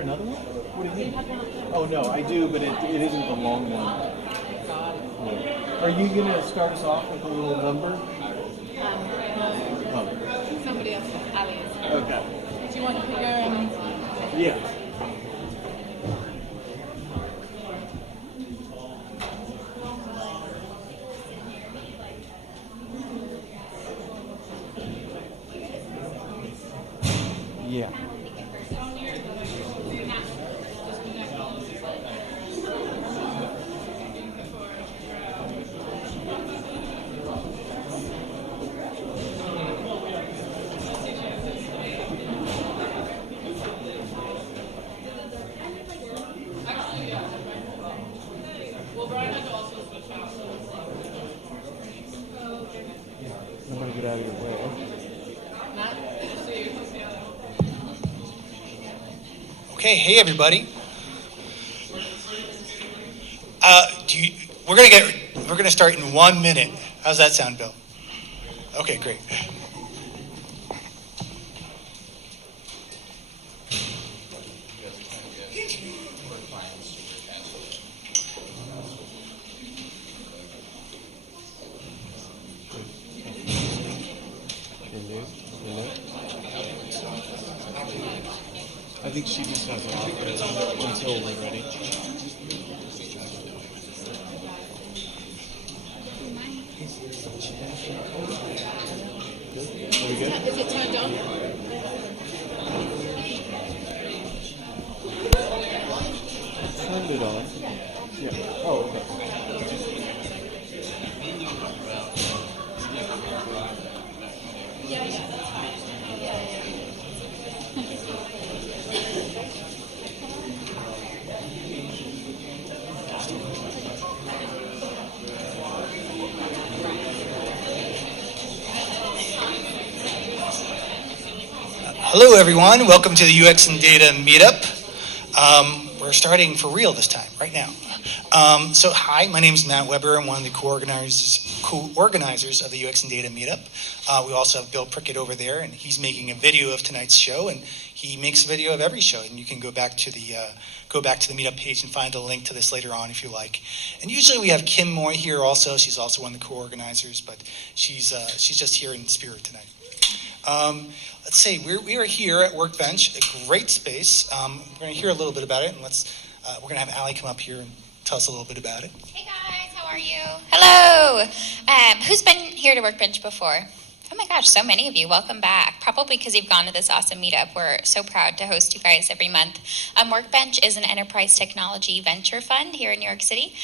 Another one? What do you mean? Oh no, I do, but it isn't the long one. Yeah. Are you gonna start us off with a little number? No. Oh. Somebody else, Ali is. Okay. Do you want to put your Yeah. Yeah. Nobody get out of your way. Okay, hey everybody. We're gonna start in 1 minute. How's that sound, Bill? Okay, great. I think she just has it off until we're ready. Are we good? Is it turned on? Turned it on. Yeah. Oh, okay. Hello everyone, welcome to the UX and Data Meetup. We're starting for real this time, right now. So hi, my name is Matt Weber. I'm one of the co-organizers of the UX and Data Meetup. We also have Bill Prickett over there, and he's making a video of tonight's show, and he makes a video of every show, and you can go back to the Meetup page and find a link to this later on if you like. And usually we have Kim Moy here also. She's also one of the co-organizers, but she's just here in spirit tonight. Let's see, we are here at Workbench, a great space. We're going to hear a little bit about it, and we're going to have Ali come up here and tell us a little bit about it. Hey guys, how are you? Hello. Who's been here to Workbench before? Oh my gosh, so many of you. Welcome back. Probably because you've gone to this awesome meetup. We're so proud to host you guys every month. Workbench is an enterprise technology venture fund here in New York City.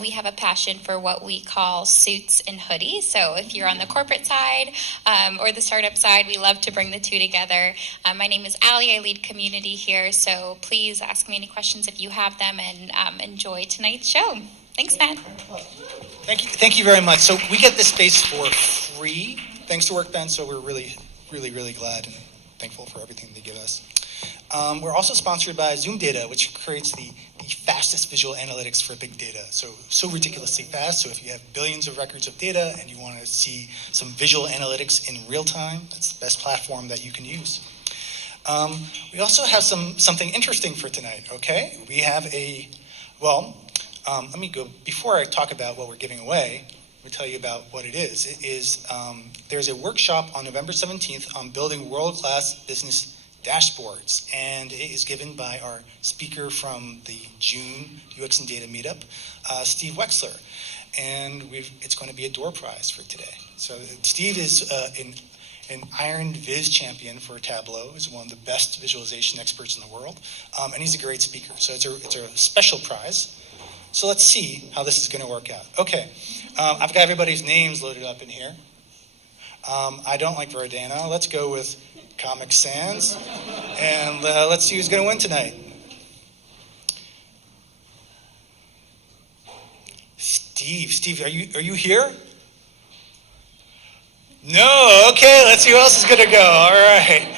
We have a passion for what we call suits and hoodies. So if you're on the corporate side or the startup side, we love to bring the two together. My name is Ali. I lead community here. So please ask me any questions if you have them, and enjoy tonight's show. Thanks, Matt. Thank you very much. So we get this space for free, thanks to Workbench, so we're really, really, really glad and thankful for everything they give us. We're also sponsored by Zoom Data, which creates the fastest visual analytics for big data. So ridiculously fast. So if you have billions of records of data and you want to see some visual analytics in real time, that's the best platform that you can use. We also have something interesting for tonight, okay? We have let me go, before I talk about what we're giving away, let me tell you about what it is. There's a workshop on November 17th on building world-class business dashboards, and it is given by our speaker from the June UX and Data Meetup, Steve Wexler, and it's going to be a door prize for today. So Steve is an Iron Viz champion for Tableau. He's one of the best visualization experts in the world, and he's a great speaker. So it's a special prize. So let's see how this is going to work out. Okay, I've got everybody's names loaded up in here. I don't like Verdana. Let's go with Comic Sans, and let's see who's going to win tonight. Steve, are you here? No. Okay, let's see who else is going to go. All right.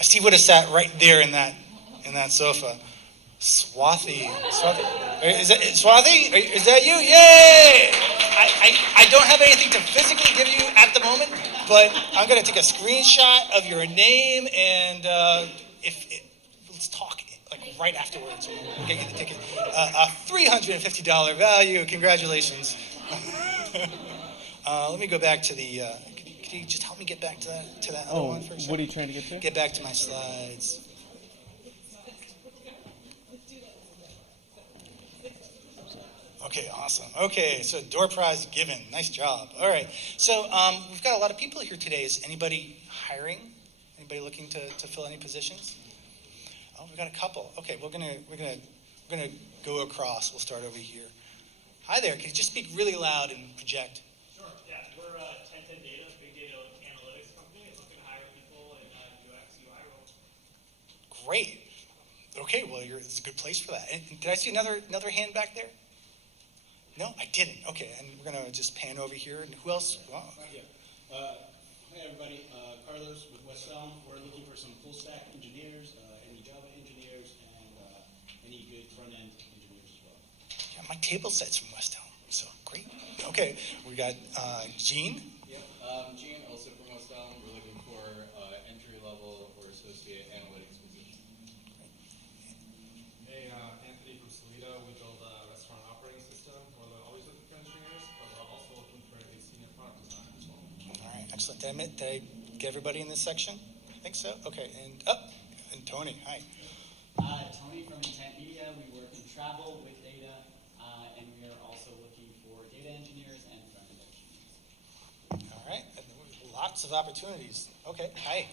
Steve would have sat right there in that sofa. Swathi. Is that you? Yay! I don't have anything to physically give you at the moment, but I'm going to take a screenshot of your name, and let's talk right afterwards. We'll get you the ticket. A $350 value. Congratulations. Let me go back to the. Could you just help me get back to that other one for a second? What are you trying to get to? Get back to my slides. Okay, awesome. Okay, so door prize given. Nice job. All right. So we've got a lot of people here today. Is anybody hiring? Anybody looking to fill any positions? Oh, we've got a couple. Okay, we're gonna go across. We'll start over here. Hi there. Can you just speak really loud and project? Sure. Yeah, we're 1010 Data, big data analytics company, looking to hire people in UX, UI roles. Great. Okay, well, it's a good place for that. And did I see another hand back there? No, I didn't. Okay, and we're going to just pan over here. And who else? Wow. Hey, everybody. Carlos with West Elm. We're looking for some full-stack engineers, any Java engineers, and any good front-end engineers as well. Yeah, my table set's from West Elm, so great. Okay, we got Gene. Yeah, Gene, also from West Elm. We're looking for entry-level or associate analytics position. Hey, Anthony from Solito. We build a restaurant operating system. We're always looking for engineers, but we're also looking for a senior product designer as well. All right, excellent. Did I get everybody in this section? I think so. Okay, and Tony. Hi. Tony from Intent Media. We work in travel with data, and we are also looking for data engineers and front-end engineers. All right, lots of opportunities. Okay, hi.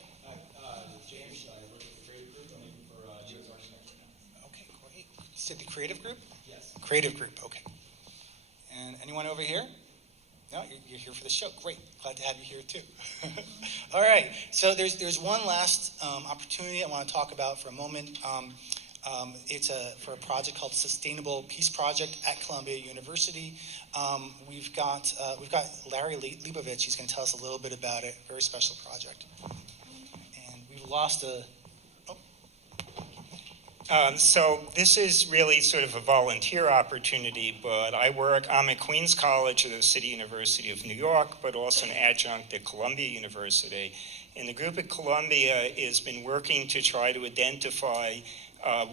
James, I work with the Creative Group. I'm looking for UX architects right now. Okay, great. You said the creative group? Yes. Creative group, okay. And anyone over here? No, you're here for the show. Great. Glad to have you here too. All right. So there's one last opportunity I want to talk about for a moment. It's for a project called Sustainable Peace Project at Columbia University. We've got Larry Leibovich. He's going to tell us a little bit about it. Very special project. And we've lost a. So this is really sort of a volunteer opportunity, but I'm at Queens College of the City University of New York, but also an adjunct at Columbia University. And the group at Columbia has been working to try to identify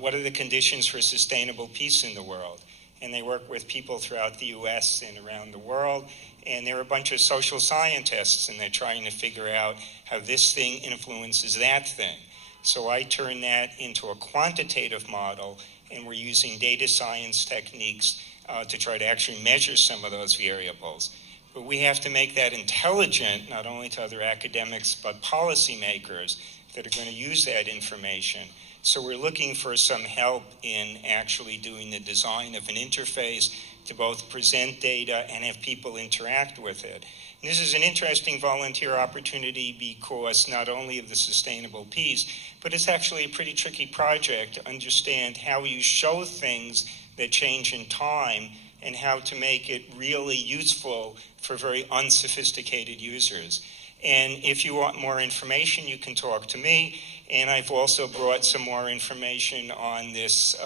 what are the conditions for sustainable peace in the world. And they work with people throughout the U.S. and around the world. And they're a bunch of social scientists, and they're trying to figure out how this thing influences that thing. So I turn that into a quantitative model, and we're using data science techniques to try to actually measure some of those variables. But we have to make that intelligent, not only to other academics, but policymakers that are going to use that information. So we're looking for some help in actually doing the design of an interface to both present data and have people interact with it. And this is an interesting volunteer opportunity because not only of the sustainable piece, but it's actually a pretty tricky project to understand how you show things that change in time and how to make it really useful for very unsophisticated users. And if you want more information, you can talk to me. And I've also brought some more information on this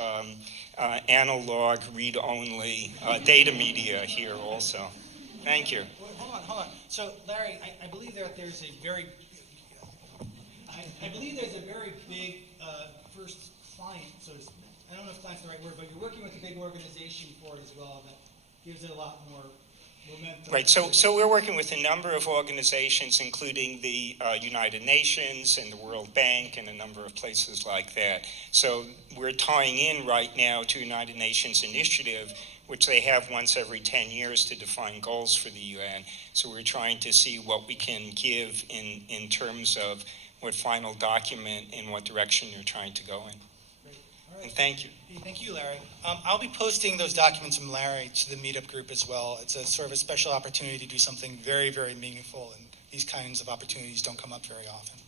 analog read-only data media here also. Thank you. Well, hold on. So, Larry, I believe there's a very big first client. So I don't know if client's the right word, but you're working with a big organization for it as well that gives it a lot more momentum. Right. So we're working with a number of organizations, including the United Nations and the World Bank and a number of places like that. So we're tying in right now to United Nations initiative, which they have once every 10 years to define goals for the UN. So we're trying to see what we can give in terms of what final document and what direction you're trying to go in. Great. All right. And thank you. Hey, thank you, Larry. I'll be posting those documents from Larry to the meetup group as well. It's a sort of a special opportunity to do something very, very meaningful, and these kinds of opportunities don't come up very often.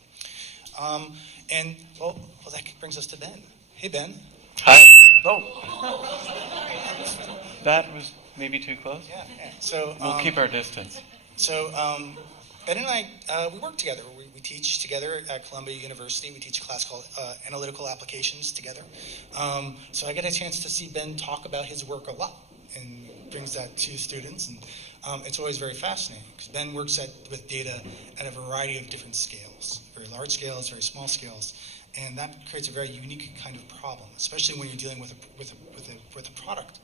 Well, that brings us to Ben. Hey, Ben. Hi. Oh. That was maybe too close. Yeah. So We'll keep our distance. So Ben and I, we work together. We teach together at Columbia University. We teach a class called Analytical Applications together. So I get a chance to see Ben talk about his work a lot and brings that to students. And it's always very fascinating because Ben works with data at a variety of different scales, very large scales, very small scales. And that creates a very unique kind of problem, especially when you're dealing with a product.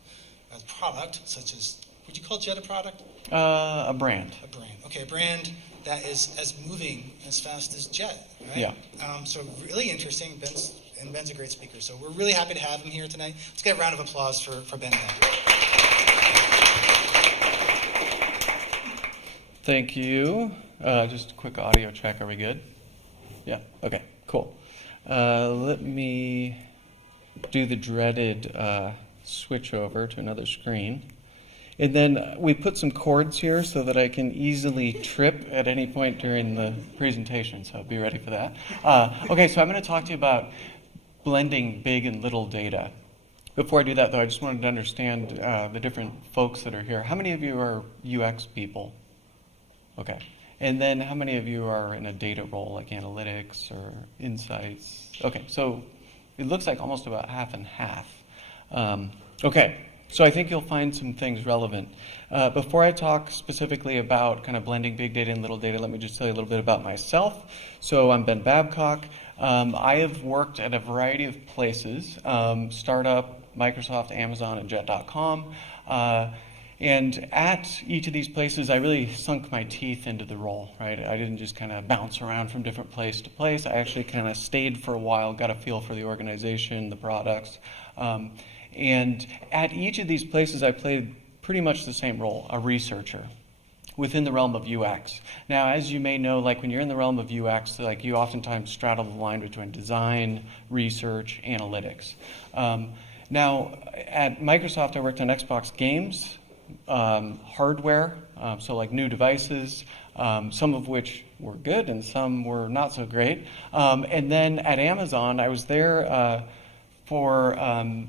A product such as, would you call Jet a product? A brand. A brand. Okay, a brand that is as moving as fast as Jet, right? Yeah. So really interesting. Ben's a great speaker. So we're really happy to have him here tonight. Let's get a round of applause for Ben. Thank you. Just a quick audio check. Are we good? Yeah. Okay. Cool. Let me do the dreaded switch over to another screen. And then we put some cords here so that I can easily trip at any point during the presentation, so be ready for that. Okay, so I'm going to talk to you about blending big and little data. Before I do that, though, I just wanted to understand the different folks that are here. How many of you are UX people? Okay. And then how many of you are in a data role, like analytics or insights? Okay, so it looks like almost about half and half. Okay, so I think you'll find some things relevant. Before I talk specifically about kind of blending big data and little data, let me just tell you a little bit about myself. So I'm Ben Babcock. I have worked at a variety of places, startup, Microsoft, Amazon, and Jet.com. And at each of these places, I really sunk my teeth into the role, right? I didn't just kind of bounce around from different place to place. I actually kind of stayed for a while, got a feel for the organization, the products. And at each of these places, I played pretty much the same role, a researcher within the realm of UX. Now, as you may know, like when you're in the realm of UX, like you oftentimes straddle the line between design, research, analytics. Now, at Microsoft, I worked on Xbox games, hardware, so like new devices, some of which were good and some were not so great. And then at Amazon, I was there for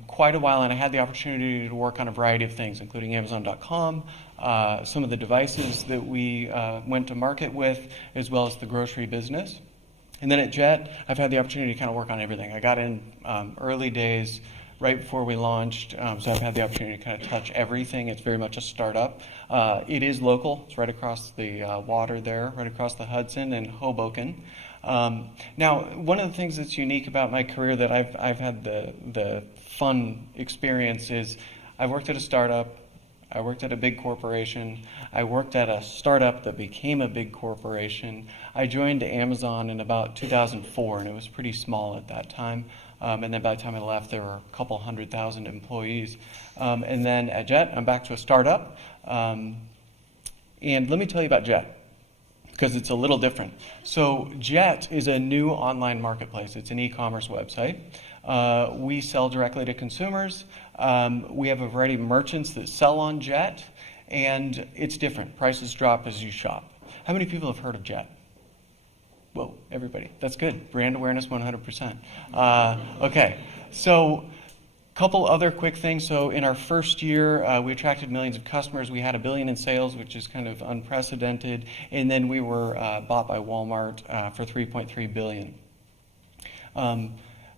quite a while, and I had the opportunity to work on a variety of things, including Amazon.com, some of the devices that we went to market with, as well as the grocery business. And then at Jet, I've had the opportunity to kind of work on everything. I got in early days, right before we launched, so I've had the opportunity to kind of touch everything. It's very much a startup. It is local. It's right across the water there, right across the Hudson in Hoboken. Now, one of the things that's unique about my career that I've had the fun experience is I worked at a startup, I worked at a big corporation, I worked at a startup that became a big corporation. I joined Amazon in about 2004, and it was pretty small at that time. And then by the time I left, there were a couple 100,000 employees. And then at Jet, I'm back to a startup. And let me tell you about Jet, because it's a little different. So Jet is a new online marketplace. It's an e-commerce website. We sell directly to consumers. We have a variety of merchants that sell on Jet, and it's different. Prices drop as you shop. How many people have heard of Jet? Whoa, everybody. That's good. Brand awareness 100%. Okay, so a couple other quick things. So in our first year, we attracted millions of customers. We had $1 billion in sales, which is kind of unprecedented. And then we were bought by Walmart for $3.3 billion.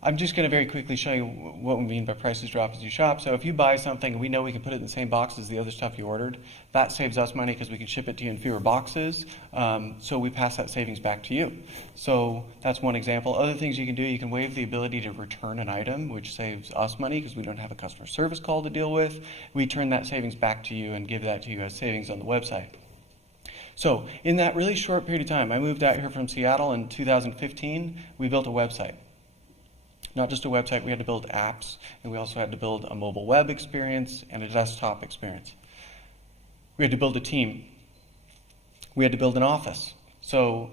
I'm just going to very quickly show you what we mean by prices drop as you shop. So if you buy something, we know we can put it in the same box as the other stuff you ordered. That saves us money because we can ship it to you in fewer boxes. So we pass that savings back to you. So that's one example. Other things you can do, you can waive the ability to return an item, which saves us money because we don't have a customer service call to deal with. We turn that savings back to you and give that to you as savings on the website. So in that really short period of time, I moved out here from Seattle in 2015. We built a website. Not just a website, we had to build apps, and we also had to build a mobile web experience and a desktop experience. We had to build a team. We had to build an office. So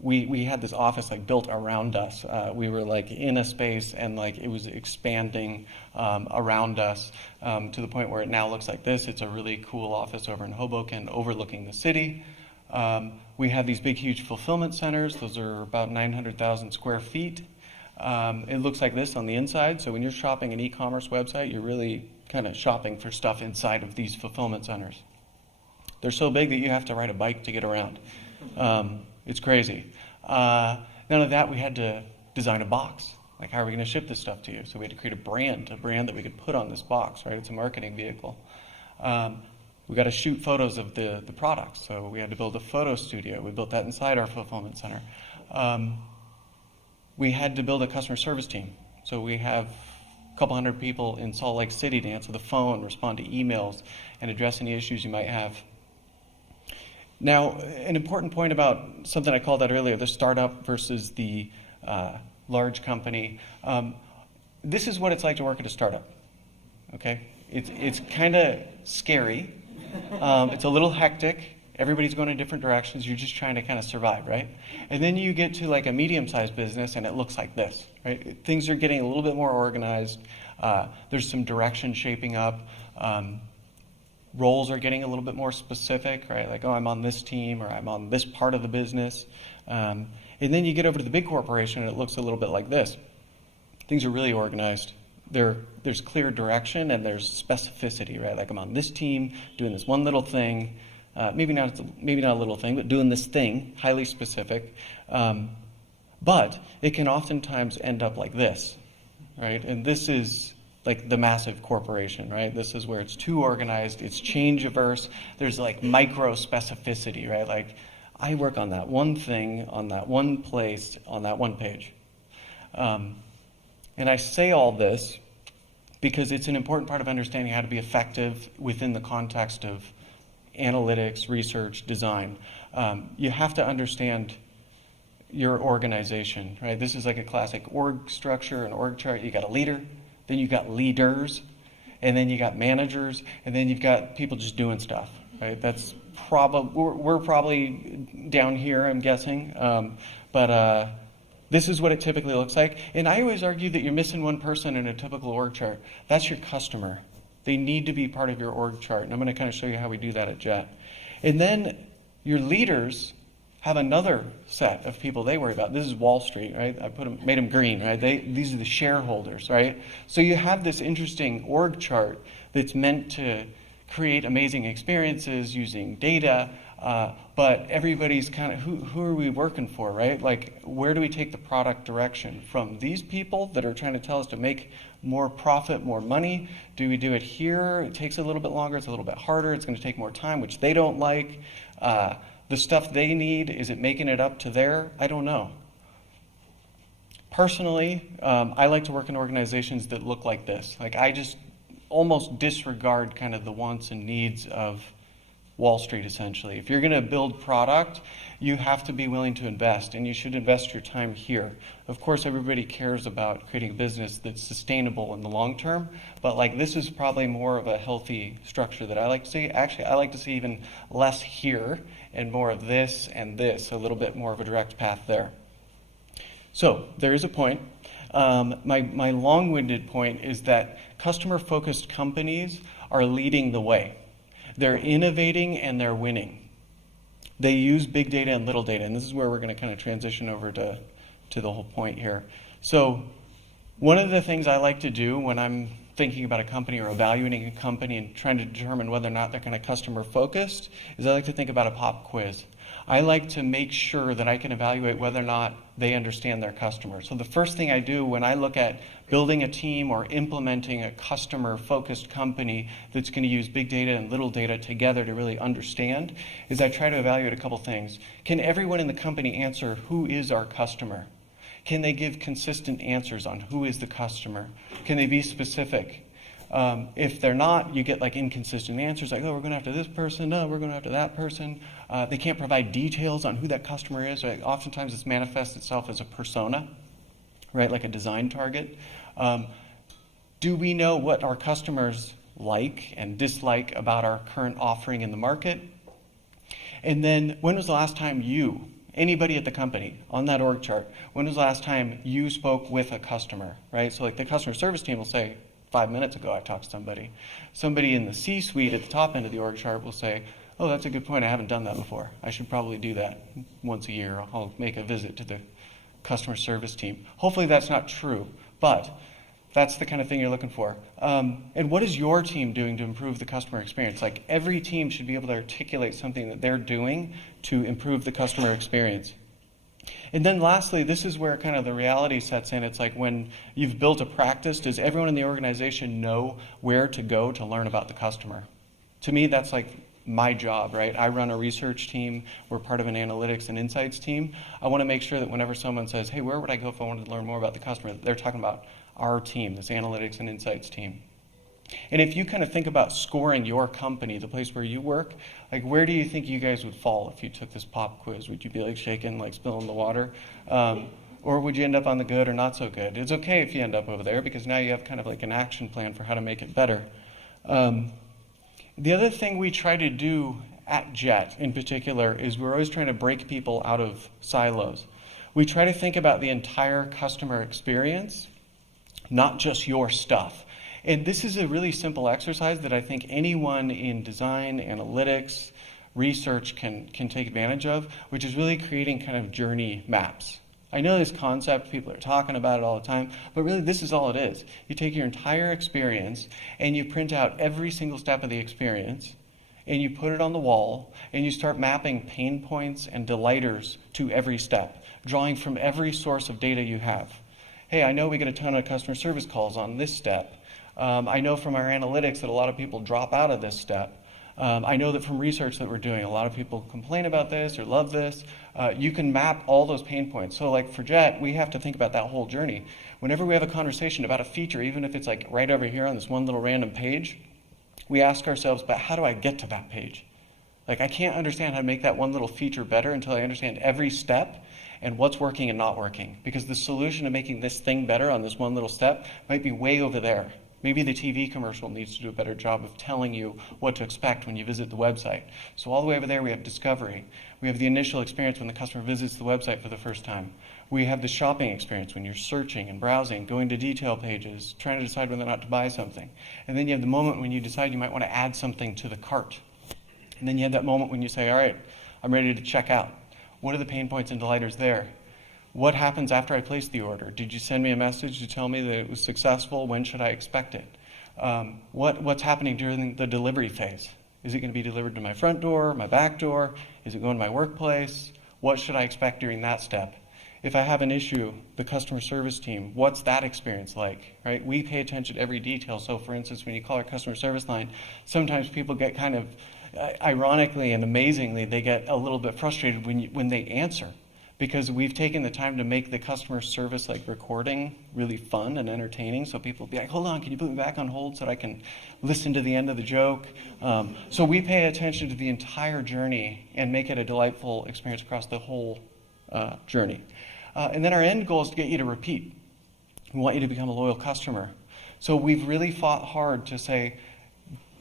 we had this office like built around us. We were like in a space, and like it was expanding around us to the point where it now looks like this. It's a really cool office over in Hoboken overlooking the city. We have these big, huge fulfillment centers. Those are about 900,000 square feet. It looks like this on the inside. So when you're shopping an e-commerce website, you're really kind of shopping for stuff inside of these fulfillment centers. They're so big that you have to ride a bike to get around. It's crazy. None of that, we had to design a box. Like, how are we going to ship this stuff to you? So we had to create a brand that we could put on this box, right? It's a marketing vehicle. We got to shoot photos of the products. So we had to build a photo studio. We built that inside our fulfillment center. we had to build a customer service team. So we have a couple hundred people in Salt Lake City to answer the phone, respond to emails, and address any issues you might have. Now, an important point about something I called out earlier, the startup versus the large company. This is what it's like to work at a startup, okay? It's kind of scary. It's a little hectic. Everybody's going in different directions. You're just trying to kind of survive, right? And then you get to like a medium-sized business and it looks like this, right? Things are getting a little bit more organized. There's some direction shaping up. Roles are getting a little bit more specific, right? Like, oh, I'm on this team or I'm on this part of the business. And then you get over to the big corporation and it looks a little bit like this. Things are really organized. There's clear direction and there's specificity, right? Like I'm on this team doing this one little thing. Maybe not a little thing, but doing this thing, highly specific. But it can oftentimes end up like this, right? And this is like the massive corporation, right? This is where it's too organized, it's change averse. There's like micro specificity, right? Like I work on that one thing, on that one place, on that one page. And I say all this because it's an important part of understanding how to be effective within the context of analytics, research, design. You have to understand your organization, right? This is like a classic org structure, an org chart. You got a leader, then you got leaders, and then you got managers, and then you've got people just doing stuff, right? That's we're probably down here, I'm guessing, but this is what it typically looks like. And I always argue that you're missing one person in a typical org chart. That's your customer. They need to be part of your org chart, and I'm going to kind of show you how we do that at JET. And then your leaders have another set of people they worry about. This is Wall Street, right? Made them green, right? These are the shareholders, right? So you have this interesting org chart that's meant to create amazing experiences using data, but everybody's kind of, who are we working for, right? Like, where do we take the product direction? From these people that are trying to tell us to make more profit, more money? Do we do it here? It takes a little bit longer, it's a little bit harder, it's going to take more time, which they don't like. The stuff they need, is it making it up to there? I don't know. Personally, I like to work in organizations that look like this. Like, I just almost disregard kind of the wants and needs of Wall Street, essentially. If you're going to build product, you have to be willing to invest, and you should invest your time here. Of course, everybody cares about creating a business that's sustainable in the long term, but like this is probably more of a healthy structure that I like to see. Actually, I like to see even less here and more of this and this, a little bit more of a direct path there. So there is a point. My long-winded point is that customer-focused companies are leading the way. They're innovating and they're winning. They use big data and little data, and this is where we're going to kind of transition over to the whole point here. So one of the things I like to do when I'm thinking about a company or evaluating a company and trying to determine whether or not they're kind of customer focused is I like to think about a pop quiz. I like to make sure that I can evaluate whether or not they understand their customer. So the first thing I do when I look at building a team or implementing a customer-focused company that's going to use big data and little data together to really understand is I try to evaluate a couple things. Can everyone in the company answer who is our customer? Can they give consistent answers on who is the customer? Can they be specific? If they're not, you get like inconsistent answers like, oh, we're going after this person, no, we're going after that person. They can't provide details on who that customer is. Right? Oftentimes it manifests itself as a persona, right, like a design target. Do we know what our customers like and dislike about our current offering in the market? And then when was the last time you, anybody at the company on that org chart, when was the last time you spoke with a customer, right? So like the customer service team will say, 5 minutes ago I talked to somebody. Somebody in the C-suite at the top end of the org chart will say, oh, that's a good point, I haven't done that before. I should probably do that once a year. I'll make a visit to the customer service team. Hopefully that's not true, but that's the kind of thing you're looking for. And what is your team doing to improve the customer experience? Like every team should be able to articulate something that they're doing to improve the customer experience. And then lastly, this is where kind of the reality sets in. It's like when you've built a practice, does everyone in the organization know where to go to learn about the customer? To me, that's like my job, right? I run a research team. We're part of an analytics and insights team. I want to make sure that whenever someone says, hey, where would I go if I wanted to learn more about the customer, they're talking about our team, this analytics and insights team. And if you kind of think about scoring your company, the place where you work, like where do you think you guys would fall if you took this pop quiz? Would you be like shaking, like spilling the water? Or would you end up on the good or not so good? It's okay if you end up over there because now you have kind of like an action plan for how to make it better. The other thing we try to do at JET in particular is we're always trying to break people out of silos. We try to think about the entire customer experience, not just your stuff. And this is a really simple exercise that I think anyone in design, analytics, research can take advantage of, which is really creating kind of journey maps. I know this concept, people are talking about it all the time, but really this is all it is. You take your entire experience and you print out every single step of the experience and you put it on the wall and you start mapping pain points and delighters to every step, drawing from every source of data you have. Hey, I know we get a ton of customer service calls on this step. I know from our analytics that a lot of people drop out of this step. I know that from research that we're doing, a lot of people complain about this or love this. You can map all those pain points. So like for JET, we have to think about that whole journey. Whenever we have a conversation about a feature, even if it's like right over here on this one little random page, we ask ourselves, but how do I get to that page? Like I can't understand how to make that one little feature better until I understand every step and what's working and not working. Because the solution to making this thing better on this one little step might be way over there. Maybe the TV commercial needs to do a better job of telling you what to expect when you visit the website. So all the way over there we have discovery. We have the initial experience when the customer visits the website for the first time. We have the shopping experience when you're searching and browsing, going to detail pages, trying to decide whether or not to buy something. And then you have the moment when you decide you might want to add something to the cart. And then you have that moment when you say, all right, I'm ready to check out. What are the pain points and delighters there? What happens after I place the order? Did you send me a message to tell me that it was successful? When should I expect it? What's happening during the delivery phase? Is it going to be delivered to my front door, my back door? Is it going to my workplace? What should I expect during that step? If I have an issue, the customer service team, what's that experience like? Right? We pay attention to every detail. So for instance, when you call our customer service line, sometimes people get kind of, ironically and amazingly, they get a little bit frustrated when they answer. Because we've taken the time to make the customer service like recording really fun and entertaining. So people will be like, hold on, can you put me back on hold so that I can listen to the end of the joke? So we pay attention to the entire journey and make it a delightful experience across the whole journey. And then our end goal is to get you to repeat. We want you to become a loyal customer. So we've really fought hard to say,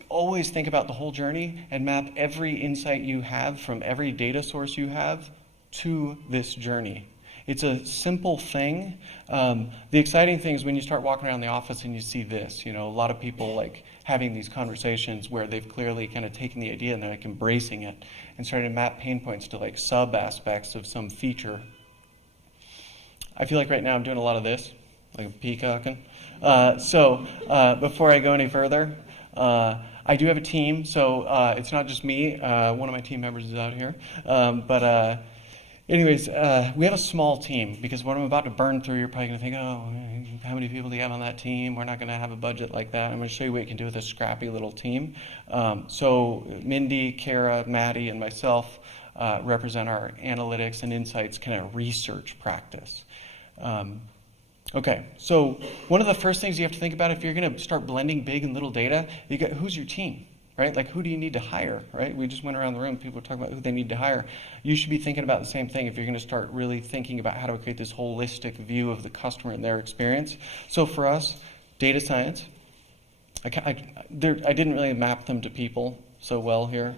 always think about the whole journey and map every insight you have from every data source you have to this journey. It's a simple thing. The exciting thing is when you start walking around the office and you see this, a lot of people like having these conversations where they've clearly kind of taken the idea and they're like embracing it and starting to map pain points to like sub aspects of some feature. I feel like right now I'm doing a lot of this, like peacocking. So before I go any further, I do have a team, so it's not just me. One of my team members is out here. Anyways, we have a small team because what I'm about to burn through, you're probably going to think, oh, how many people do you have on that team? We're not going to have a budget like that. I'm going to show you what you can do with a scrappy little team. So Mindy, Kara, Maddie, and myself represent our analytics and insights kind of research practice. Okay, so one of the first things you have to think about if you're going to start blending big and little data, who's your team? Right? Like, who do you need to hire, right? We just went around the room, people were talking about who they need to hire. You should be thinking about the same thing if you're going to start really thinking about how to create this holistic view of the customer and their experience. So for us, data science, I didn't really map them to people so well here.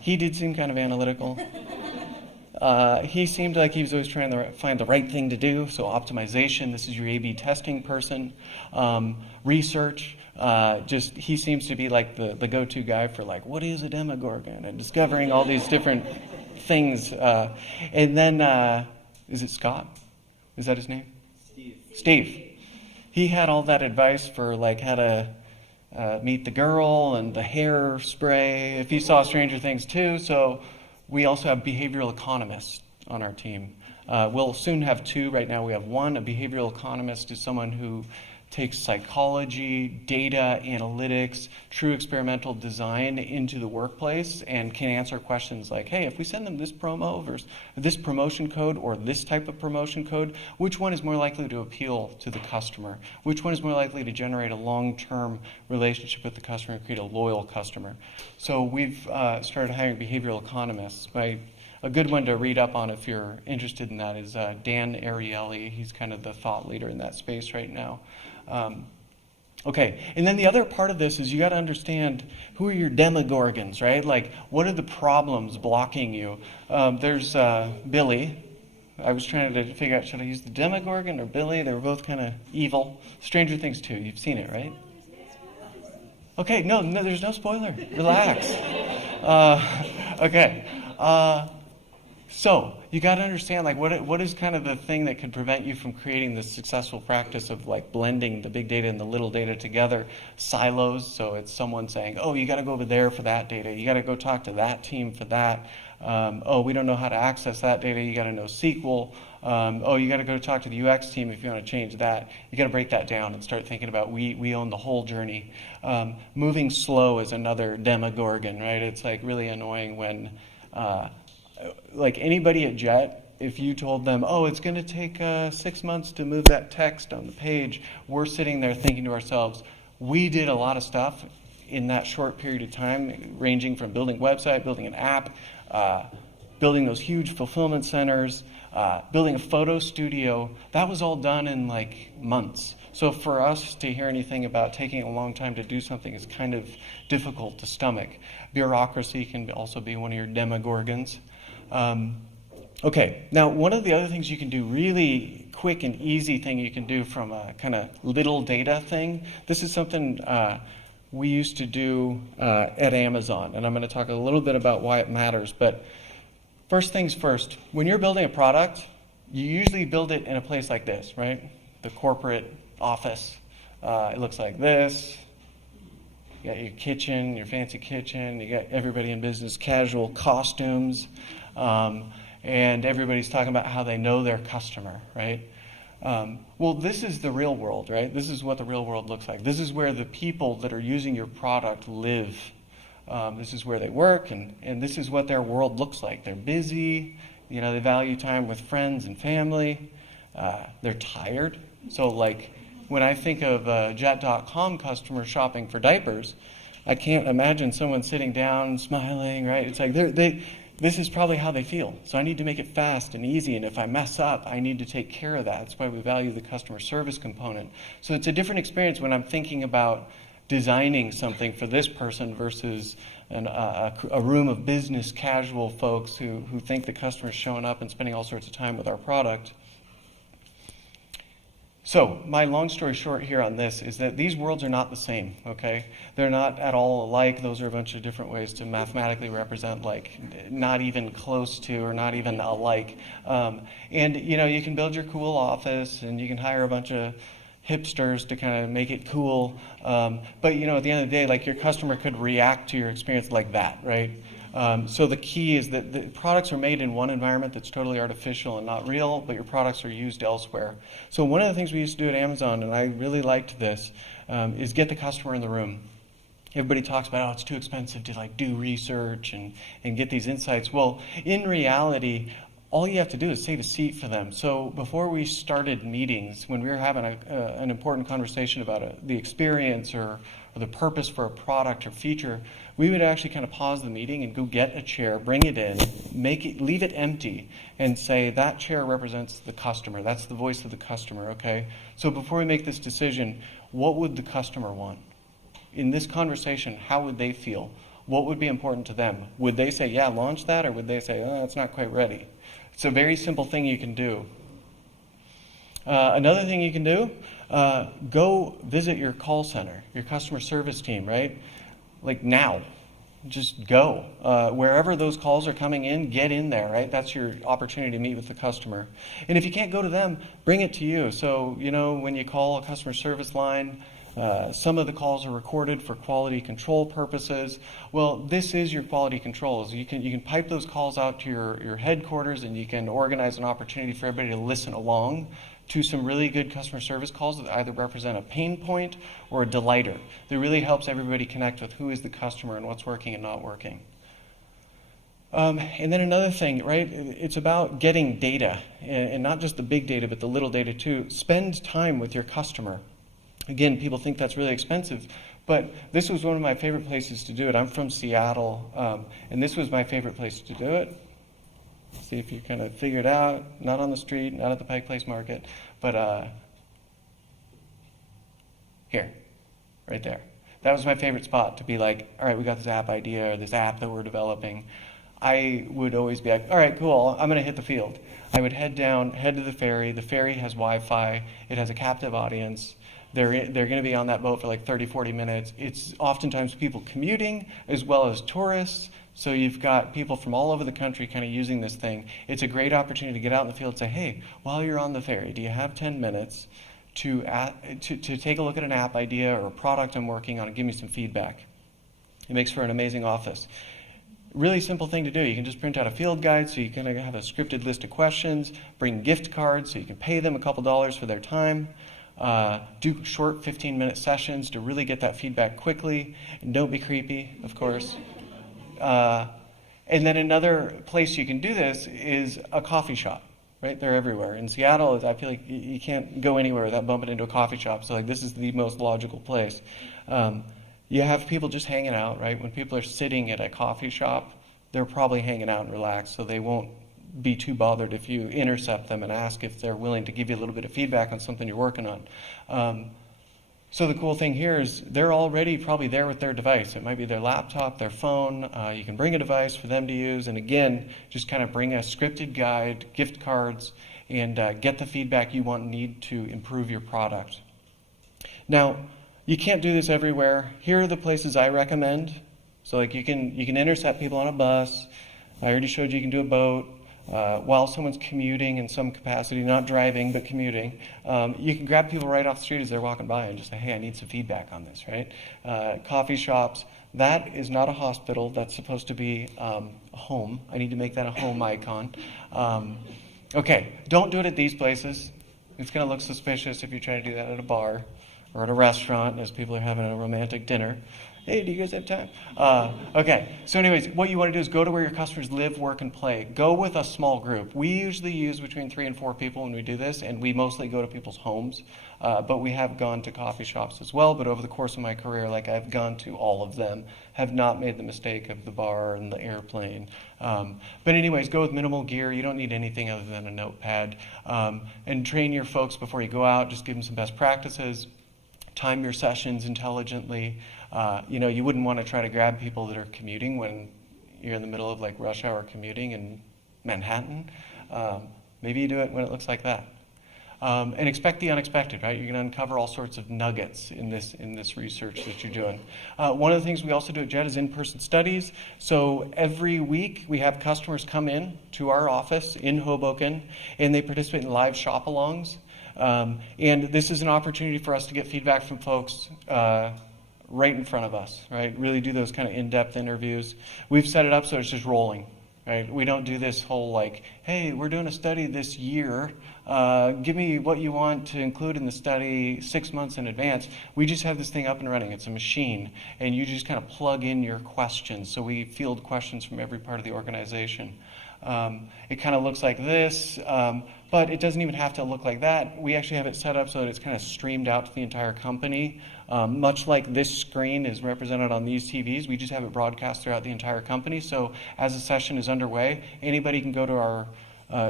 He did seem kind of analytical. He seemed like he was always trying to find the right thing to do. So optimization, this is your A/B testing person. Research, he seems to be like the go-to guy for like, what is a Demogorgon? And discovering all these different things. And then, is it Scott? Is that his name? Steve. He had all that advice for like how to meet the girl and the hairspray, if you saw Stranger Things too. So we also have behavioral economists on our team. We'll soon have two. Right now we have one. A behavioral economist is someone who takes psychology, data, analytics, true experimental design into the workplace and can answer questions like, hey, if we send them this promo versus this promotion code or this type of promotion code, which one is more likely to appeal to the customer? Which one is more likely to generate a long-term relationship with the customer and create a loyal customer? So we've started hiring behavioral economists. A good one to read up on if you're interested in that is Dan Ariely. He's kind of the thought leader in that space right now. Okay, and then the other part of this is you got to understand who are your demogorgons, right? Like, what are the problems blocking you? There's Billy. I was trying to figure out, should I use the demogorgon or Billy? They were both kind of evil. Stranger Things 2, you've seen it, right? Okay, no, there's no spoiler. Relax. Okay. So you got to understand, like, what is kind of the thing that could prevent you from creating this successful practice of like blending the big data and the little data together, silos. So it's someone saying, oh, you got to go over there for that data. You got to go talk to that team for that. Oh, we don't know how to access that data. You got to know SQL. Oh, you got to go talk to the UX team if you want to change that. You got to break that down and start thinking about we own the whole journey. Moving slow is another demogorgon, right? It's like really annoying when like anybody at Jet, if you told them, oh, it's going to take 6 months to move that text on the page, we're sitting there thinking to ourselves, we did a lot of stuff in that short period of time, ranging from building a website, building an app, building those huge fulfillment centers, building a photo studio. That was all done in like months. So for us to hear anything about taking a long time to do something is kind of difficult to stomach. Bureaucracy can also be one of your demogorgons. Okay, now one of the other things you can do, really quick and easy thing you can do from a kind of little data thing, this is something we used to do at Amazon, and I'm going to talk a little bit about why it matters. But first things first, when you're building a product, you usually build it in a place like this, right? The corporate office. It looks like this. You got your kitchen, your fancy kitchen. You got everybody in business casual costumes. And everybody's talking about how they know their customer, right? Well, this is the real world, right? This is what the real world looks like. This is where the people that are using your product live. This is where they work, and this is what their world looks like. They're busy, they value time with friends and family. They're tired. So like when I think of Jet.com customers shopping for diapers, I can't imagine someone sitting down, smiling, right? It's like this is probably how they feel. So I need to make it fast and easy, and if I mess up, I need to take care of that. That's why we value the customer service component. So it's a different experience when I'm thinking about designing something for this person versus a room of business casual folks who think the customer's showing up and spending all sorts of time with our product. So my long story short here on this is that these worlds are not the same, okay? They're not at all alike. Those are a bunch of different ways to mathematically represent like not even close to or not even alike. And you can build your cool office and you can hire a bunch of hipsters to kind of make it cool. But at the end of the day, like your customer could react to your experience like that, right? So the key is that the products are made in one environment that's totally artificial and not real, but your products are used elsewhere. So one of the things we used to do at Amazon, and I really liked this, is get the customer in the room. Everybody talks about, it's too expensive to like do research and get these insights. Well, in reality, all you have to do is save a seat for them. So before we started meetings, when we were having an important conversation about the experience or the purpose for a product or feature, we would actually kind of pause the meeting and go get a chair, bring it in, leave it empty, and say that chair represents the customer. That's the voice of the customer, okay? So before we make this decision, what would the customer want? In this conversation, how would they feel? What would be important to them? Would they say, yeah, launch that, or would they say, oh, it's not quite ready? It's a very simple thing you can do. Another thing you can do, go visit your call center, your customer service team, right? Like now, just go. Wherever those calls are coming in, get in there, right? That's your opportunity to meet with the customer. And if you can't go to them, bring it to you. So, when you call a customer service line, some of the calls are recorded for quality control purposes. Well, this is your quality controls. You can pipe those calls out to your headquarters, and you can organize an opportunity for everybody to listen along to some really good customer service calls that either represent a pain point or a delighter. That really helps everybody connect with who is the customer and what's working and not working. And then another thing, right? It's about getting data, and not just the big data, but the little data too. Spend time with your customer. Again, people think that's really expensive, but this was one of my favorite places to do it. I'm from Seattle, and this was my favorite place to do it. See if you kind of figure it out. Not on the street, not at the Pike Place Market, but here, right there. That was my favorite spot to be like, all right, we got this app idea or this app that we're developing. I would always be like, all right, cool, I'm going to hit the field. I would head to the ferry. The ferry has Wi-Fi. It has a captive audience. They're going to be on that boat for like 30, 40 minutes. It's oftentimes people commuting as well as tourists. So you've got people from all over the country kind of using this thing. It's a great opportunity to get out in the field and say, hey, while you're on the ferry, do you have 10 minutes to take a look at an app idea or a product I'm working on and give me some feedback? It makes for an amazing office. Really simple thing to do. You can just print out a field guide so you can have a scripted list of questions, bring gift cards so you can pay them a couple dollars for their time, do short 15-minute sessions to really get that feedback quickly, and don't be creepy, of course. And then another place you can do this is a coffee shop, right? They're everywhere. In Seattle, I feel like you can't go anywhere without bumping into a coffee shop, so like this is the most logical place. You have people just hanging out, right? When people are sitting at a coffee shop, they're probably hanging out and relaxed, so they won't be too bothered if you intercept them and ask if they're willing to give you a little bit of feedback on something you're working on. So the cool thing here is they're already probably there with their device. It might be their laptop, their phone. You can bring a device for them to use, and again, just kind of bring a scripted guide, gift cards, and get the feedback you want and need to improve your product. Now, you can't do this everywhere. Here are the places I recommend. So like you can intercept people on a bus. I already showed you can do a boat. While someone's commuting in some capacity, not driving, but commuting, you can grab people right off the street as they're walking by and just say, hey, I need some feedback on this, right? Coffee shops, that is not a hospital. That's supposed to be a home. I need to make that a home icon. Okay, don't do it at these places. It's going to look suspicious if you try to do that at a bar or at a restaurant as people are having a romantic dinner. Hey, do you guys have time? Okay, so anyways, what you want to do is go to where your customers live, work, and play. Go with a small group. We usually use between 3 and 4 people when we do this, and we mostly go to people's homes. But we have gone to coffee shops as well, but over the course of my career, like I've gone to all of them, have not made the mistake of the bar and the airplane. But anyways, go with minimal gear. You don't need anything other than a notepad. And train your folks before you go out. Just give them some best practices. Time your sessions intelligently. You wouldn't want to try to grab people that are commuting when you're in the middle of like rush hour commuting in Manhattan. Maybe you do it when it looks like that. And expect the unexpected, right? You're going to uncover all sorts of nuggets in this research that you're doing. One of the things we also do at JET is in-person studies. So every week we have customers come in to our office in Hoboken, and they participate in live shop-alongs. And this is an opportunity for us to get feedback from folks right in front of us, right? Really do those kind of in-depth interviews. We've set it up so it's just rolling, right? We don't do this whole like, hey, we're doing a study this year. Give me what you want to include in the study 6 months in advance. We just have this thing up and running. It's a machine, and you just kind of plug in your questions. So we field questions from every part of the organization. It kind of looks like this, but it doesn't even have to look like that. We actually have it set up so that it's kind of streamed out to the entire company. Much like this screen is represented on these TVs, we just have it broadcast throughout the entire company. So as a session is underway, anybody can go to our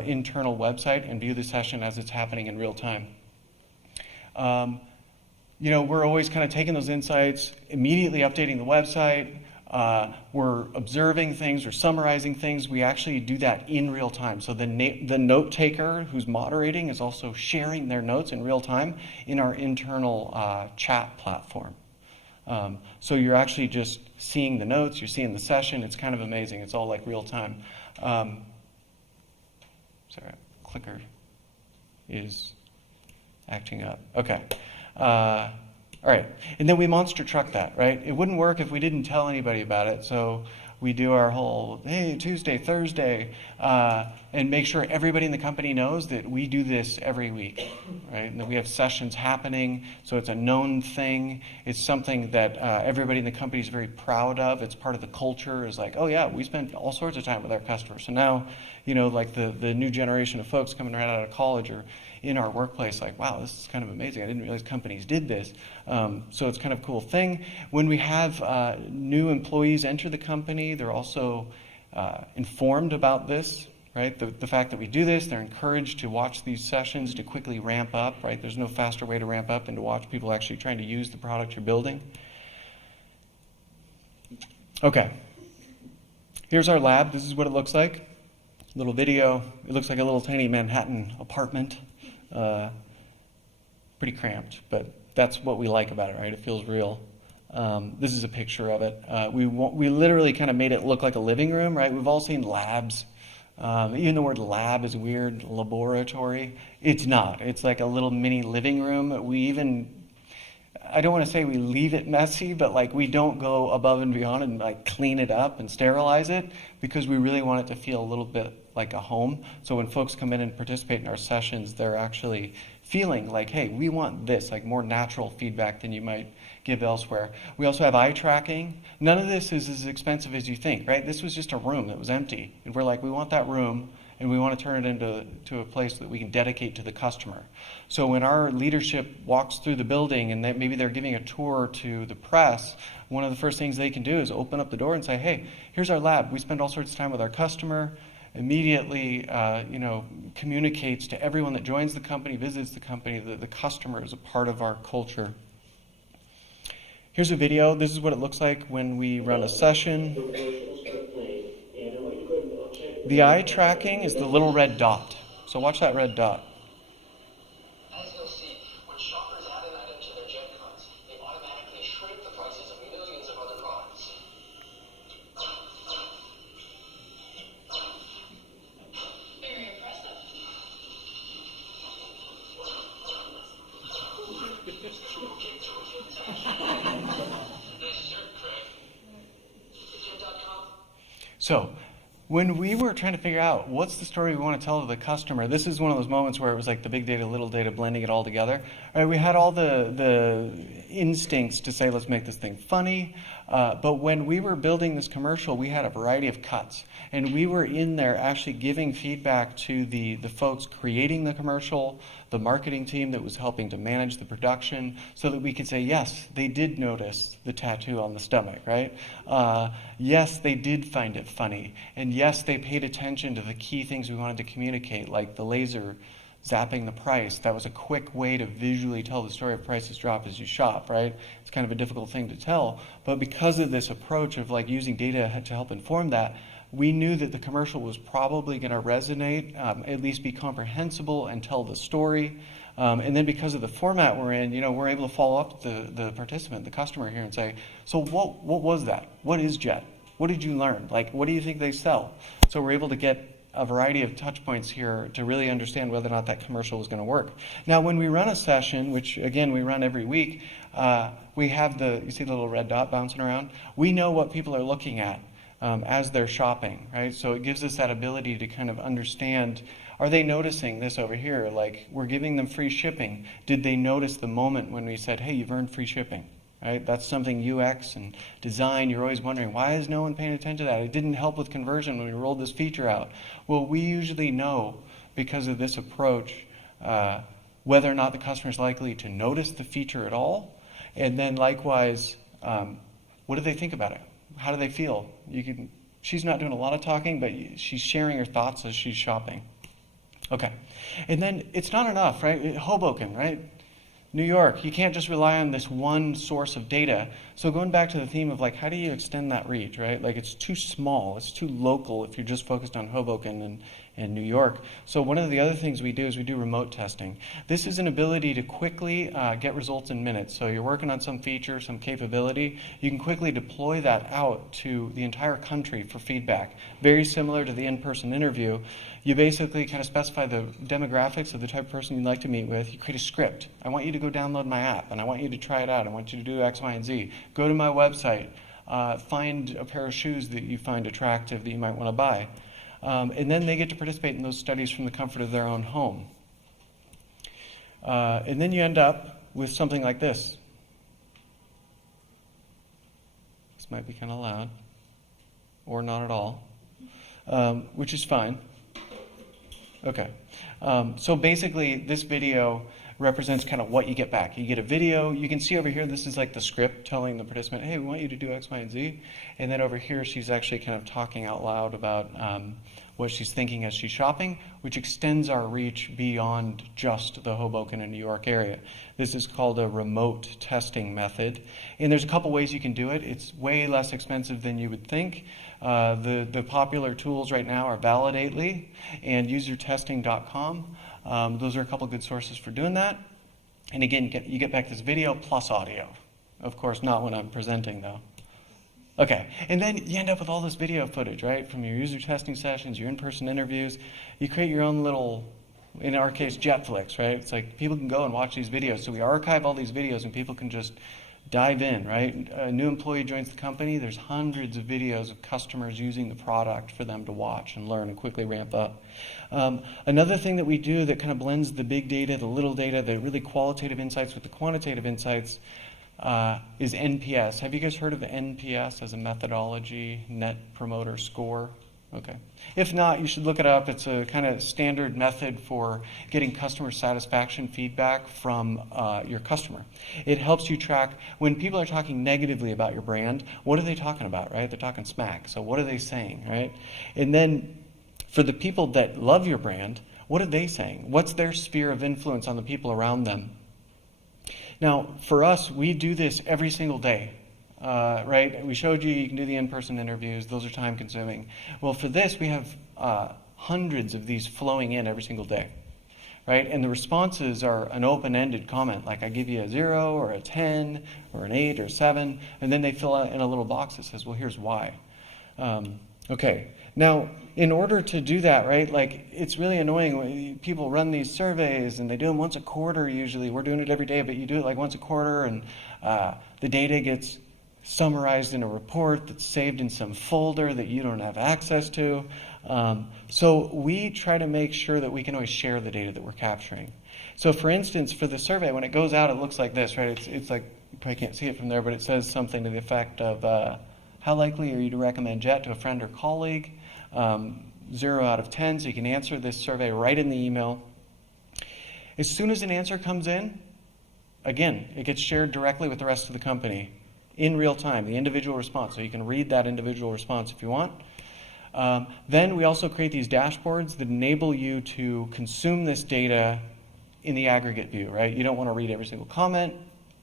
internal website and view the session as it's happening in real time. We're always kind of taking those insights, immediately updating the website. We're observing things or summarizing things. We actually do that in real time. So the note taker who's moderating is also sharing their notes in real time in our internal chat platform. So you're actually just seeing the notes, you're seeing the session. It's kind of amazing. It's all like real time. Sorry, clicker is acting up. Okay. All right, and then we monster truck that, right? It wouldn't work if we didn't tell anybody about it. So We do our whole, hey, Tuesday, Thursday, and make sure everybody in the company knows that we do this every week, right? And that we have sessions happening, so it's a known thing. It's something that everybody in the company is very proud of. It's part of the culture. Is like, oh yeah, we spend all sorts of time with our customers. So now, like the new generation of folks coming right out of college or in our workplace, like, wow, this is kind of amazing. I didn't realize companies did this. So it's kind of a cool thing. When we have new employees enter the company, they're also informed about this, right? The fact that we do this, they're encouraged to watch these sessions to quickly ramp up, right? There's no faster way to ramp up than to watch people actually trying to use the product you're building. Okay. Here's our lab. This is what it looks like. Little video. It looks like a little tiny Manhattan apartment. Pretty cramped, but that's what we like about it, right? It feels real. This is a picture of it. We literally kind of made it look like a living room, right? We've all seen labs. Even the word lab is weird, laboratory. It's not. It's like a little mini living room. I don't want to say we leave it messy, but like we don't go above and beyond and like clean it up and sterilize it because we really want it to feel a little bit like a home. So when folks come in and participate in our sessions, they're actually feeling like, hey, we want this, like more natural feedback than you might give elsewhere. We also have eye tracking. None of this is as expensive as you think, right? This was just a room that was empty. And we're like, we want that room and we want to turn it into a place that we can dedicate to the customer. So when our leadership walks through the building and maybe they're giving a tour to the press, one of the first things they can do is open up the door and say, hey, here's our lab. We spend all sorts of time with our customer. Immediately, communicates to everyone that joins the company, visits the company, that the customer is a part of our culture. Here's a video. This is what it looks like when we run a session. The eye tracking is the little red dot. So watch that red dot. As you'll see, when shoppers add an item to their jet cards, they automatically shrink the prices of millions of other products. Very impressive. Nice shirt, Craig. Jet.com. So when we were trying to figure out what's the story we want to tell to the customer, this is one of those moments where it was like the big data, little data, blending it all together. All right, we had all the instincts to say, let's make this thing funny. But when we were building this commercial, we had a variety of cuts. And we were in there actually giving feedback to the folks creating the commercial, the marketing team that was helping to manage the production, so that we could say, yes, they did notice the tattoo on the stomach, right? Yes, they did find it funny. And yes, they paid attention to the key things we wanted to communicate, like the laser zapping the price. That was a quick way to visually tell the story of prices drop as you shop, right? It's kind of a difficult thing to tell. But because of this approach of like using data to help inform that, we knew that the commercial was probably going to resonate, at least be comprehensible and tell the story. And then because of the format we're in, we're able to follow up the participant, the customer here, and say, so what was that? What is Jet? What did you learn? Like, what do you think they sell? So we're able to get a variety of touch points here to really understand whether or not that commercial is going to work. Now, when we run a session, which again we run every week, we have you see the little red dot bouncing around? We know what people are looking at as they're shopping, right? So it gives us that ability to kind of understand, are they noticing this over here? Like, we're giving them free shipping. Did they notice the moment when we said, hey, you've earned free shipping? Right? That's something UX and design, you're always wondering, why is no one paying attention to that? It didn't help with conversion when we rolled this feature out. Well, we usually know, because of this approach, whether or not the customer is likely to notice the feature at all. And then likewise, what do they think about it? How do they feel? She's not doing a lot of talking, but she's sharing her thoughts as she's shopping. Okay. And then it's not enough, right? Hoboken, right? New York, you can't just rely on this one source of data. So going back to the theme of like, how do you extend that reach, right? Like, it's too small, it's too local if you're just focused on Hoboken and New York. So one of the other things we do is we do remote testing. This is an ability to quickly get results in minutes. So you're working on some feature, some capability, you can quickly deploy that out to the entire country for feedback. Very similar to the in-person interview. You basically kind of specify the demographics of the type of person you'd like to meet with. You create a script. I want you to go download my app, and I want you to try it out. I want you to do X, Y, and Z. Go to my website. find a pair of shoes that you find attractive that you might want to buy. And then they get to participate in those studies from the comfort of their own home. And then you end up with something like this. This might be kind of loud, or not at all, which is fine. Okay. So basically, this video represents kind of what you get back. You get a video. You can see over here, this is like the script telling the participant, hey, we want you to do X, Y, and Z. And then over here, she's actually kind of talking out loud about what she's thinking as she's shopping, which extends our reach beyond just the Hoboken and New York area. This is called a remote testing method. And there's a couple ways you can do it. It's way less expensive than you would think. The popular tools right now are Validately and usertesting.com. Those are a couple good sources for doing that. And again, you get back this video plus audio. Of course, not when I'm presenting, though. Okay, and then you end up with all this video footage, right, from your user testing sessions, your in-person interviews. You create your own little, in our case, Jetflix, right? It's like people can go and watch these videos. So we archive all these videos and people can just dive in, right? A new employee joins the company. There's hundreds of videos of customers using the product for them to watch and learn and quickly ramp up. Another thing that we do that kind of blends the big data, the little data, the really qualitative insights with the quantitative insights is NPS. Have you guys heard of NPS as a methodology, Net Promoter Score? Okay. If not, you should look it up. It's a kind of standard method for getting customer satisfaction feedback from your customer. It helps you track when people are talking negatively about your brand, what are they talking about, right? They're talking smack. So what are they saying, right? And then for the people that love your brand, what are they saying? What's their sphere of influence on the people around them? Now, for us, we do this every single day. Right? We showed you can do the in-person interviews. Those are time-consuming. Well, for this, we have hundreds of these flowing in every single day, right? And the responses are an open-ended comment, like I give you a 0 or a 10 or an 8 or a 7, and then they fill out in a little box that says, well, here's why. Okay. Now, in order to do that, right, like it's really annoying when people run these surveys and they do them once a quarter usually. We're doing it every day, but you do it like once a quarter and the data gets summarized in a report that's saved in some folder that you don't have access to. So we try to make sure that we can always share the data that we're capturing. So for instance, for the survey, when it goes out, it looks like this, right? It's like, you probably can't see it from there, but it says something to the effect of how likely are you to recommend Jet to a friend or colleague? 0 out of 10, so you can answer this survey right in the email. As soon as an answer comes in, again, it gets shared directly with the rest of the company in real time, the individual response. So you can read that individual response if you want. Then we also create these dashboards that enable you to consume this data in the aggregate view, right? You don't want to read every single comment.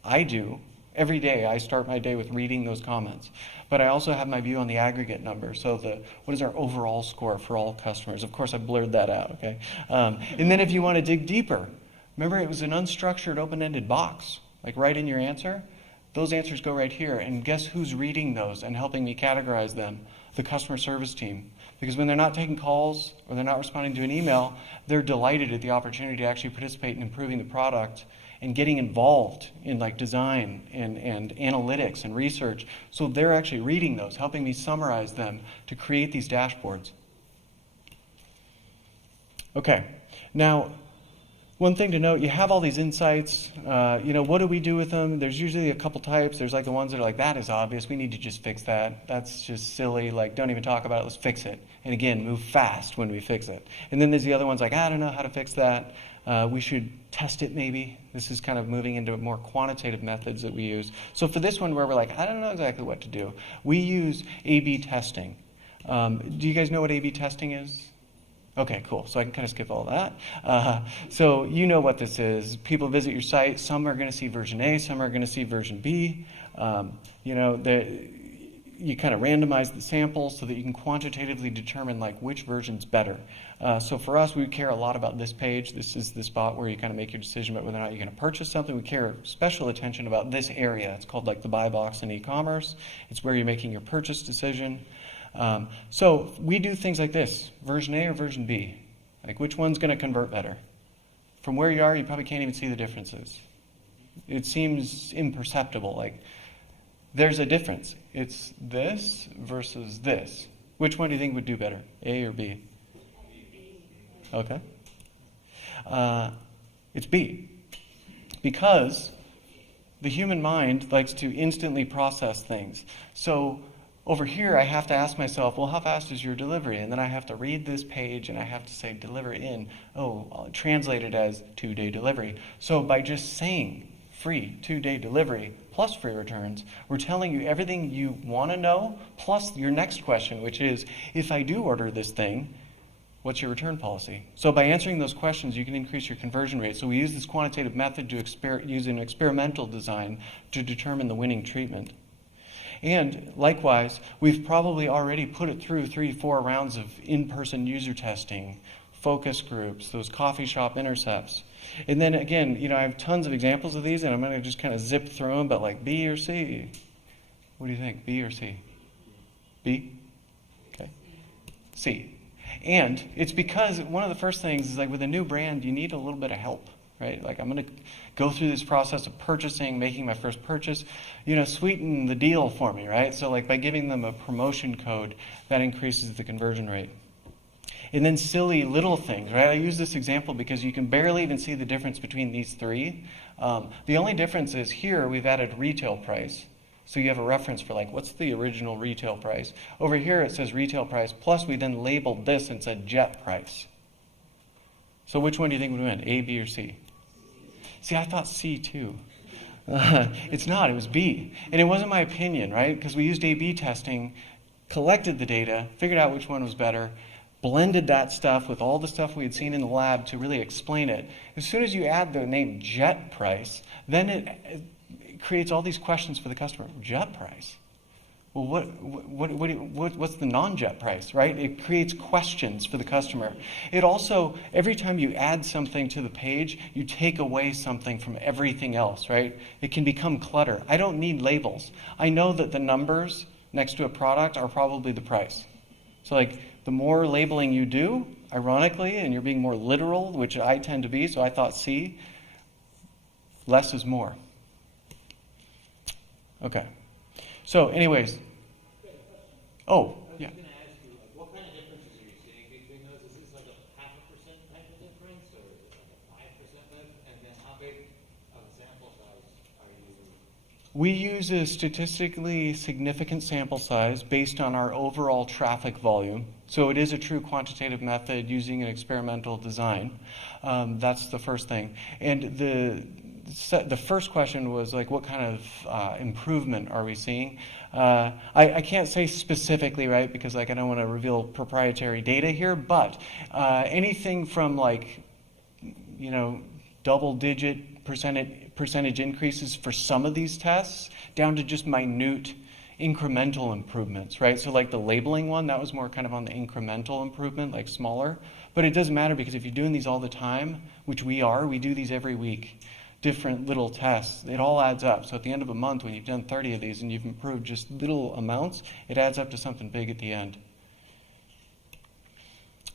I do. Every day I start my day with reading those comments. But I also have my view on the aggregate number. So what is our overall score for all customers? Of course, I blurred that out, okay? And then if you want to dig deeper, remember it was an unstructured open-ended box, like right in your answer. Those answers go right here. And guess who's reading those and helping me categorize them? The customer service team. Because when they're not taking calls or they're not responding to an email, they're delighted at the opportunity to actually participate in improving the product and getting involved in like design and analytics and research. So they're actually reading those, helping me summarize them to create these dashboards. Okay, now one thing to note, you have all these insights. What do we do with them? There's usually a couple types. There's like the ones that are like, that is obvious. We need to just fix that. That's just silly. Like, don't even talk about it. Let's fix it. And again, move fast when we fix it. And then there's the other ones like, I don't know how to fix that. We should test it maybe. This is kind of moving into more quantitative methods that we use. So for this one where we're like, I don't know exactly what to do, we use A/B testing. Do you guys know what A/B testing is? Okay, cool. So I can kind of skip all that. So you know what this is. People visit your site. Some are going to see version A. Some are going to see version B. You kind of randomize the samples so that you can quantitatively determine like which version's better. So for us, we care a lot about this page. This is the spot where you kind of make your decision about whether or not you're going to purchase something. We care special attention about this area. It's called like the buy box in e-commerce. It's where you're making your purchase decision. So we do things like this, version A or version B. Like which one's going to convert better? From where you are, you probably can't even see the differences. It seems imperceptible. Like there's a difference. It's this versus this. Which one do you think would do better, A or B? Okay. It's B. Because the human mind likes to instantly process things. So over here, I have to ask myself, well, how fast is your delivery? And then I have to read this page, and I have to say, deliver in. Oh, I'll translate it as 2-day delivery. So by just saying free 2-day delivery plus free returns, we're telling you everything you want to know, plus your next question, which is, if I do order this thing, what's your return policy? So by answering those questions, you can increase your conversion rate. So we use this quantitative method to use an experimental design to determine the winning treatment. And likewise, we've probably already put it through 3-4 rounds of in-person user testing, focus groups, those coffee shop intercepts. And then again, I have tons of examples of these, and I'm going to just kind of zip through them, but like B or C? What do you think, B or C? B? Okay. C. And it's because one of the first things is like with a new brand, you need a little bit of help, right? Like I'm going to go through this process of purchasing, making my first purchase, sweeten the deal for me, right? So like by giving them a promotion code, that increases the conversion rate. And then silly little things, right? I use this example because you can barely even see the difference between these three. The only difference is here we've added retail price. So you have a reference for like, what's the original retail price? Over here it says retail price, plus we then labeled this and said jet price. So which one do you think would win, A, B, or C? See, I thought C too. It's not, it was B. And it wasn't my opinion, right? Because we used A/B testing, collected the data, figured out which one was better, blended that stuff with all the stuff we had seen in the lab to really explain it. As soon as you add the name jet price, then it creates all these questions for the customer. Jet price? Well, what's the non-jet price, right? It creates questions for the customer. It also, every time you add something to the page, you take away something from everything else, right? It can become clutter. I don't need labels. I know that the numbers next to a product are probably the price. So like, the more labeling you do, ironically, and you're being more literal, which I tend to be, so I thought C, less is more. Okay. So anyways, oh, yeah. I was going to ask you, what kind of differences are you seeing? Because is this like a 0.5% type of difference, or is it like a 5% type? And then how big of a sample size are you using? We use a statistically significant sample size based on our overall traffic volume. So it is a true quantitative method using an experimental design. That's the first thing. And the first question was like, what kind of improvement are we seeing? I can't say specifically, right, because like I don't want to reveal proprietary data here, but anything from like, double-digit percentage increases for some of these tests down to just minute incremental improvements, right? So like the labeling one, that was more kind of on the incremental improvement, like smaller. But it doesn't matter because if you're doing these all the time, which we do these every week, different little tests, it all adds up. So at the end of a month, when you've done 30 of these and you've improved just little amounts, it adds up to something big at the end.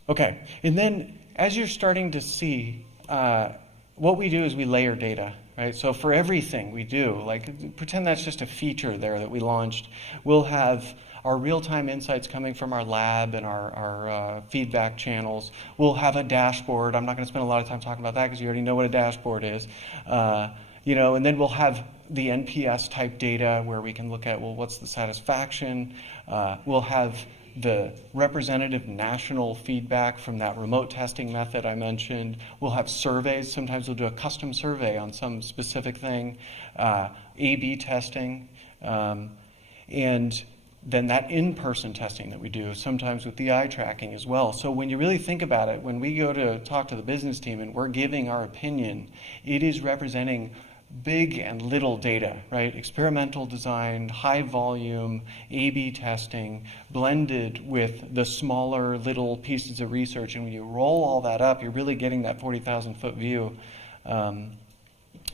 Okay, and then as you're starting to see, what we do is we layer data, right? So for everything we do, like pretend that's just a feature there that we launched, we'll have our real-time insights coming from our lab and our feedback channels. We'll have a dashboard. I'm not going to spend a lot of time talking about that because you already know what a dashboard is. And then we'll have the NPS type data where we can look at, well, what's the satisfaction? We'll have the representative national feedback from that remote testing method I mentioned. We'll have surveys. Sometimes we'll do a custom survey on some specific thing, A/B testing, and then that in-person testing that we do, sometimes with the eye tracking as well. So when you really think about it, when we go to talk to the business team and we're giving our opinion, it is representing big and little data, right? Experimental design, high volume, A/B testing, blended with the smaller little pieces of research. And when you roll all that up, you're really getting that 40,000-foot view.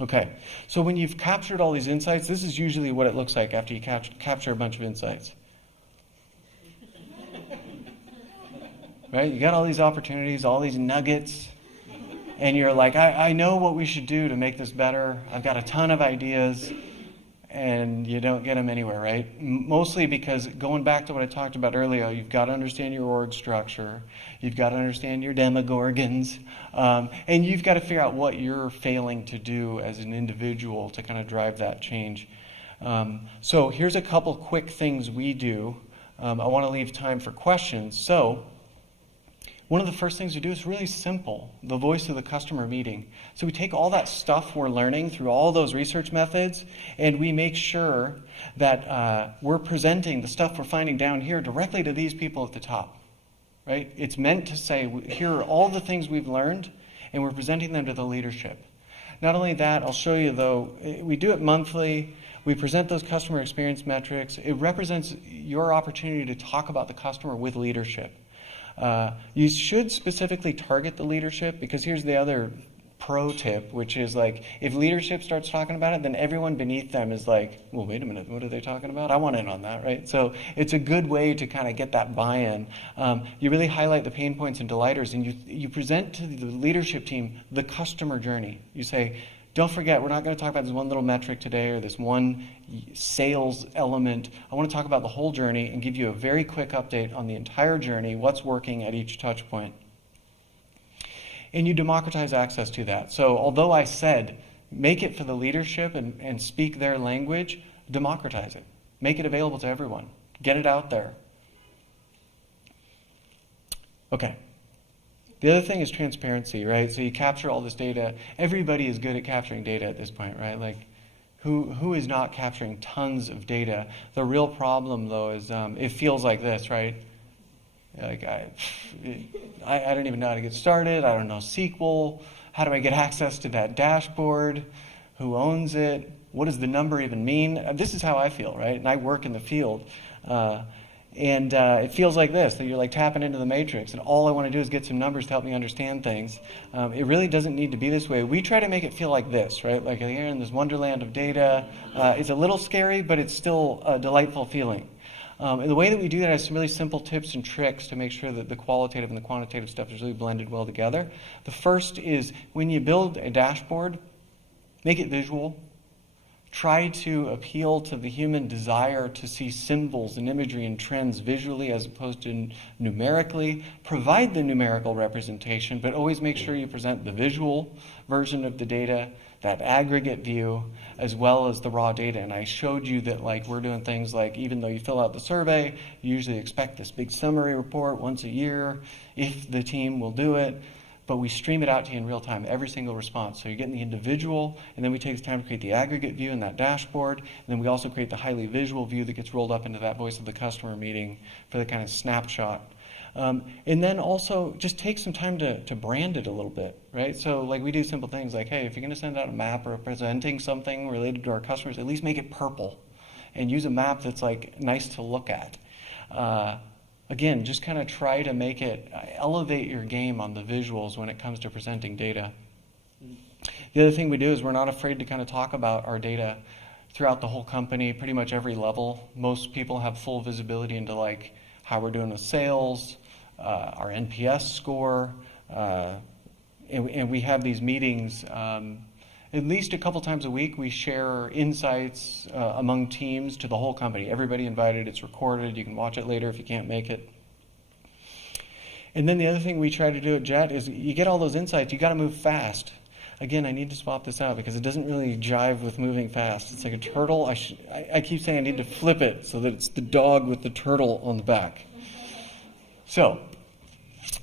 Okay, so when you've captured all these insights, this is usually what it looks like after you capture a bunch of insights. Right? You got all these opportunities, all these nuggets, and you're like, I know what we should do to make this better. I've got a ton of ideas, and you don't get them anywhere, right? Mostly because, going back to what I talked about earlier, you've got to understand your org structure, you've got to understand your demogorgons, and you've got to figure out what you're failing to do as an individual to kind of drive that change. So here's a couple quick things we do. I want to leave time for questions. So one of the first things we do is really simple, the voice of the customer meeting. So we take all that stuff we're learning through all those research methods, and we make sure that we're presenting the stuff we're finding down here directly to these people at the top, right? It's meant to say, here are all the things we've learned, and we're presenting them to the leadership. Not only that, I'll show you though, we do it monthly. We present those customer experience metrics. It represents your opportunity to talk about the customer with leadership. You should specifically target the leadership, because here's the other pro tip, which is like, if leadership starts talking about it, then everyone beneath them is like, well, wait a minute, what are they talking about? I want in on that, right? So it's a good way to kind of get that buy-in. You really highlight the pain points and delighters, and you present to the leadership team the customer journey. You say, don't forget, we're not going to talk about this one little metric today or this one sales element. I want to talk about the whole journey and give you a very quick update on the entire journey, what's working at each touch point. And you democratize access to that. So although I said, make it for the leadership and speak their language, democratize it. Make it available to everyone. Get it out there. Okay. The other thing is transparency, right? So you capture all this data. Everybody is good at capturing data at this point, right? Like, who is not capturing tons of data? The real problem, though, is it feels like this, right? Like, I don't even know how to get started. I don't know SQL. How do I get access to that dashboard? Who owns it? What does the number even mean? This is how I feel, right? And I work in the field. And it feels like this, that you're like tapping into the matrix, and all I want to do is get some numbers to help me understand things. It really doesn't need to be this way. We try to make it feel like this, right? Like you're in this wonderland of data. It's a little scary, but it's still a delightful feeling. And the way that we do that is some really simple tips and tricks to make sure that the qualitative and the quantitative stuff is really blended well together. The first is, when you build a dashboard, make it visual. Try to appeal to the human desire to see symbols and imagery and trends visually as opposed to numerically. Provide the numerical representation, but always make sure you present the visual version of the data, that aggregate view, as well as the raw data. And I showed you that, like, we're doing things like, even though you fill out the survey, you usually expect this big summary report once a year, if the team will do it. But we stream it out to you in real time, every single response. So you're getting the individual, and then we take the time to create the aggregate view in that dashboard, and then we also create the highly visual view that gets rolled up into that voice of the customer meeting for the kind of snapshot. And then also just take some time to brand it a little bit, right? So like we do simple things like, hey, if you're going to send out a map representing something related to our customers, at least make it purple and use a map that's like nice to look at. Again, just kind of try to make it, elevate your game on the visuals when it comes to presenting data. The other thing we do is we're not afraid to kind of talk about our data throughout the whole company, pretty much every level. Most people have full visibility into like how we're doing with sales, our NPS score, and we have these meetings at least a couple times a week. We share insights among teams to the whole company. Everybody invited, it's recorded, you can watch it later if you can't make it. And then the other thing we try to do at JET is you get all those insights, you got to move fast. Again, I need to swap this out because it doesn't really jive with moving fast. It's like a turtle. I keep saying I need to flip it so that it's the dog with the turtle on the back. So,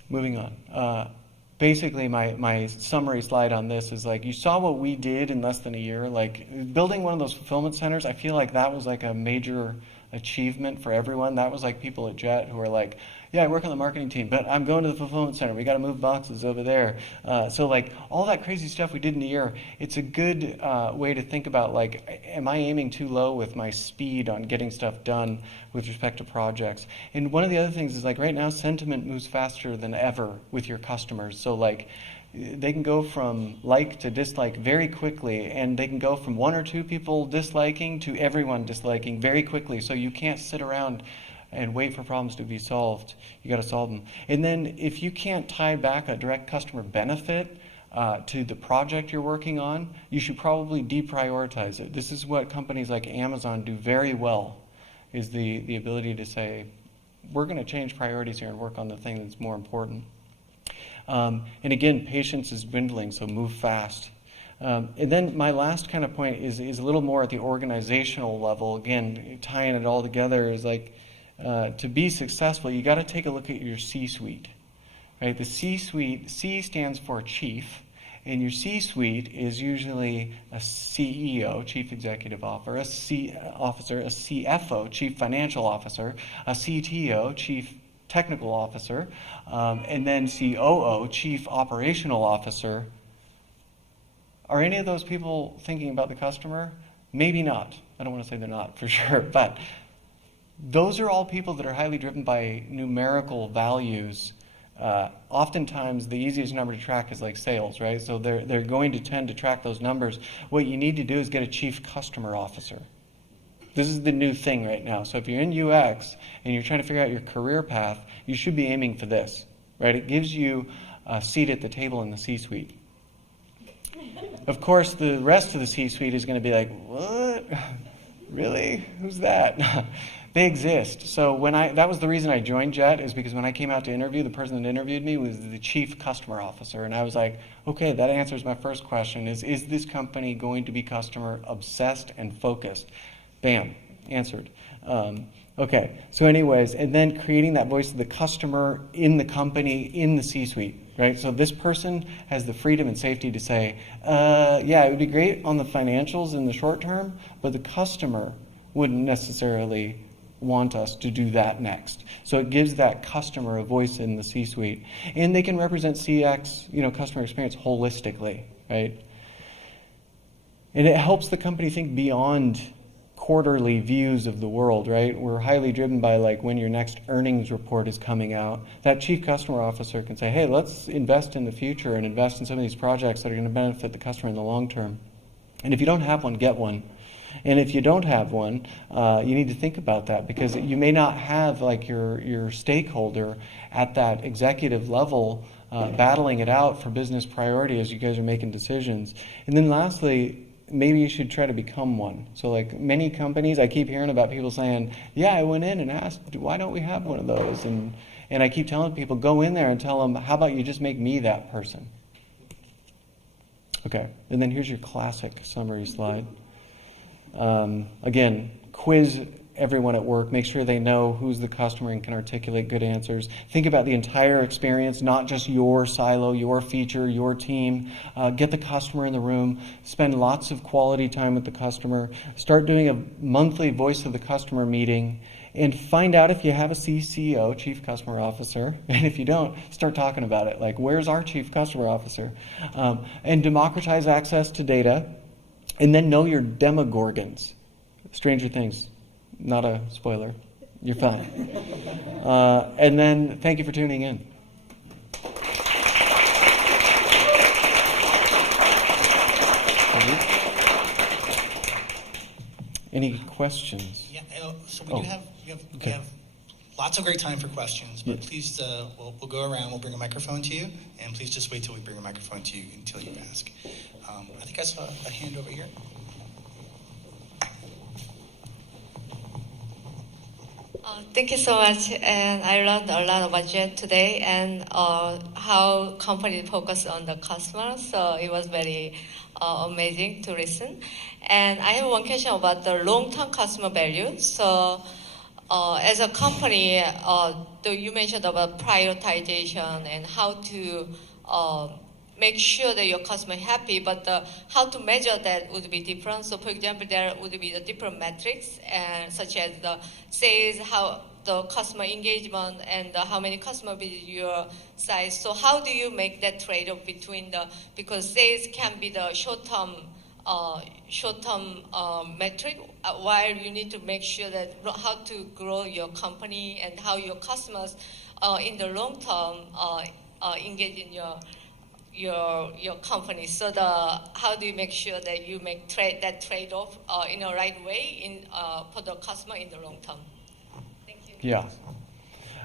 moving on. Basically, my summary slide on this is like, you saw what we did in less than a year. Like building one of those fulfillment centers, I feel like that was like a major achievement for everyone. That was like people at JET who are like, yeah, I work on the marketing team, but I'm going to the fulfillment center. We got to move boxes over there. So like all that crazy stuff we did in a year, it's a good way to think about like, am I aiming too low with my speed on getting stuff done with respect to projects? And one of the other things is like right now, sentiment moves faster than ever with your customers. So like they can go from like to dislike very quickly, and they can go from one or two people disliking to everyone disliking very quickly. So you can't sit around and wait for problems to be solved. You got to solve them. And then if you can't tie back a direct customer benefit, to the project you're working on, you should probably deprioritize it. This is what companies like Amazon do very well, is the ability to say, we're going to change priorities here and work on the thing that's more important. And again, patience is dwindling, so move fast. And then my last kind of point is a little more at the organizational level. Again, tying it all together is like, to be successful, you got to take a look at your C-suite. Right? The C-suite, C stands for chief, and your C-suite is usually a CEO, chief executive officer, a CFO, chief financial officer, a CTO, chief technical officer, and then COO, chief operational officer. Are any of those people thinking about the customer? Maybe not. I don't want to say they're not for sure, but those are all people that are highly driven by numerical values. Oftentimes, the easiest number to track is like sales, right? So they're going to tend to track those numbers. What you need to do is get a chief customer officer. This is the new thing right now. So if you're in UX and you're trying to figure out your career path, you should be aiming for this, right? It gives you a seat at the table in the C-suite. Of course, the rest of the C-suite is going to be like, what? Really? Who's that? They exist. So that was the reason I joined Jet, is because when I came out to interview, the person that interviewed me was the chief customer officer. And I was like, okay, that answers my first question, is this company going to be customer obsessed and focused? Bam, answered. Okay, so anyways, and then creating that voice of the customer in the company, in the C-suite, right? So this person has the freedom and safety to say, yeah, it would be great on the financials in the short term, but the customer wouldn't necessarily want us to do that next. So it gives that customer a voice in the C-suite. And they can represent CX, customer experience holistically, right? And it helps the company think beyond quarterly views of the world, right? We're highly driven by like when your next earnings report is coming out. That chief customer officer can say, hey, let's invest in the future and invest in some of these projects that are going to benefit the customer in the long term. And if you don't have one, get one. And if you don't have one, you need to think about that, because you may not have like your stakeholder at that executive level battling it out for business priority as you guys are making decisions. And then lastly, maybe you should try to become one. So like many companies, I keep hearing about people saying, yeah, I went in and asked, why don't we have one of those? And I keep telling people, go in there and tell them, how about you just make me that person? Okay, and then here's your classic summary slide. Again, quiz everyone at work, make sure they know who's the customer and can articulate good answers. Think about the entire experience, not just your silo, your feature, your team. Get the customer in the room, spend lots of quality time with the customer, start doing a monthly voice of the customer meeting, and find out if you have a CCO, Chief Customer Officer, and if you don't, start talking about it. Like, where's our Chief Customer Officer? And democratize access to data, and then know your demogorgons. Stranger Things. Not a spoiler. You're fine. And then thank you for tuning in. Any questions? Yeah, so we have lots of great time for questions, but please, we'll go around, we'll bring a microphone to you, and please just wait till we bring a microphone to you until you ask. I think I saw a hand over here. Thank you so much, and I learned a lot about Jet today and how companies focus on the customer, so it was very amazing to listen. And I have one question about the long-term customer value. So as a company, you mentioned about prioritization and how to make sure that your customer is happy, but how to measure that would be different. So for example, there would be the different metrics, and such as the sales, how the customer engagement, and how many customers visit your site. So how do you make that trade-off between because sales can be the short-term metric, while you need to make sure that how to grow your company and how your customers in the long term engage in your company. So how do you make sure that you make that trade-off in a right way for the customer in the long term? Thank you. Yeah.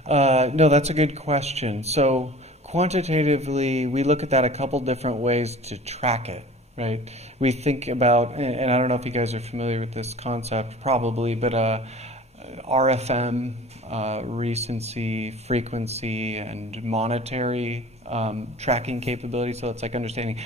No, that's a good question. So Quantitatively, we look at that a couple different ways to track it, right? We think about, and I don't know if you guys are familiar with this concept, probably, but RFM, recency, frequency, and monetary tracking capability. So it's like understanding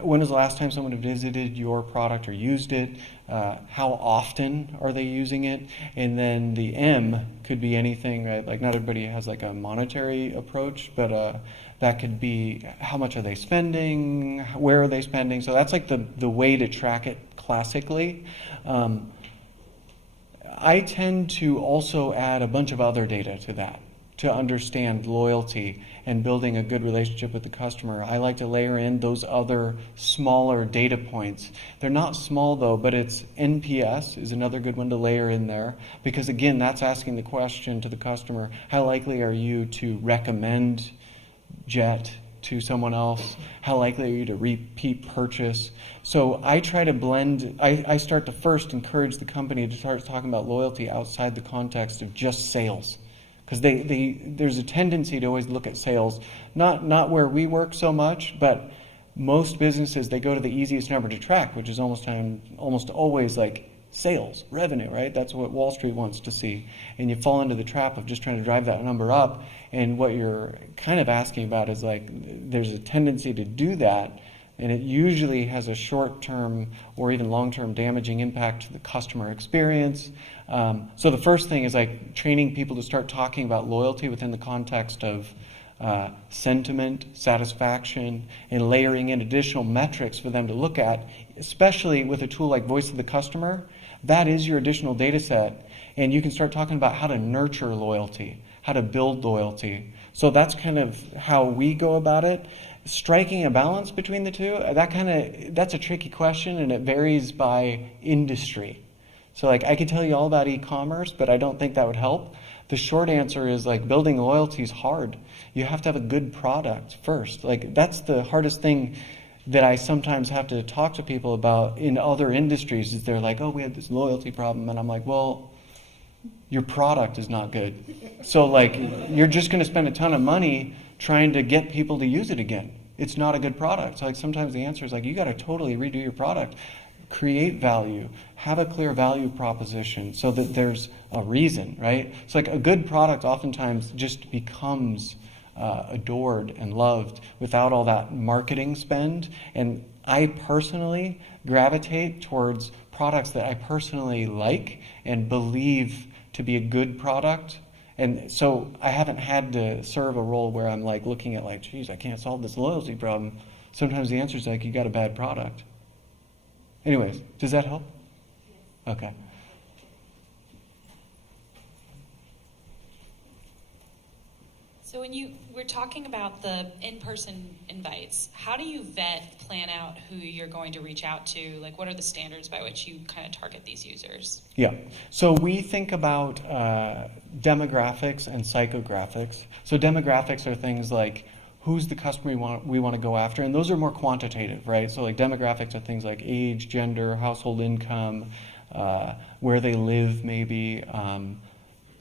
when was the last time someone visited your product or used it, how often are they using it, and then the M could be anything, right? Like not everybody has like a monetary approach, but that could be how much are they spending, where are they spending. So that's like the way to track it classically. I tend to also add a bunch of other data to that to understand loyalty and building a good relationship with the customer. I like to layer in those other smaller data points. They're not small though, but it's NPS is another good one to layer in there, because again, that's asking the question to the customer, how likely are you to recommend Jet to someone else? How likely are you to repeat purchase? So I try to blend, I start to first encourage the company to start talking about loyalty outside the context of just sales. Because there's a tendency to always look at sales, not where we work so much, but most businesses, they go to the easiest number to track, which is almost always like sales, revenue, right? That's what Wall Street wants to see. And you fall into the trap of just trying to drive that number up. And what you're kind of asking about is like, there's a tendency to do that, and it usually has a short-term or even long-term damaging impact to the customer experience. So the first thing is like training people to start talking about loyalty within the context of sentiment, satisfaction, and layering in additional metrics for them to look at, especially with a tool like Voice of the Customer. That is your additional data set, and you can start talking about how to nurture loyalty, how to build loyalty. So that's kind of how we go about it. Striking a balance between the two, that's a tricky question, and it varies by industry. So like I could tell you all about e-commerce, but I don't think that would help. The short answer is like building loyalty is hard. You have to have a good product first. Like that's the hardest thing that I sometimes have to talk to people about in other industries is they're like, oh, we have this loyalty problem. And I'm like, well, your product is not good. So like you're just going to spend a ton of money trying to get people to use it again. It's not a good product. So like sometimes the answer is like, you got to totally redo your product. Create value, have a clear value proposition so that there's a reason, right? So like a good product oftentimes just becomes adored and loved without all that marketing spend. And I personally gravitate towards products that I personally like and believe to be a good product. And so I haven't had to serve a role where I'm like looking at like, geez, I can't solve this loyalty problem. Sometimes the answer is like, you got a bad product. Anyways, does that help? Okay. So when we're talking about the in-person invites, how do you plan out who you're going to reach out to? Like, what are the standards by which you kind of target these users? Yeah. So we think about demographics and psychographics. So demographics are things like who's the customer we want to go after, and those are more quantitative, right? So like demographics are things like age, gender, household income, where they live maybe,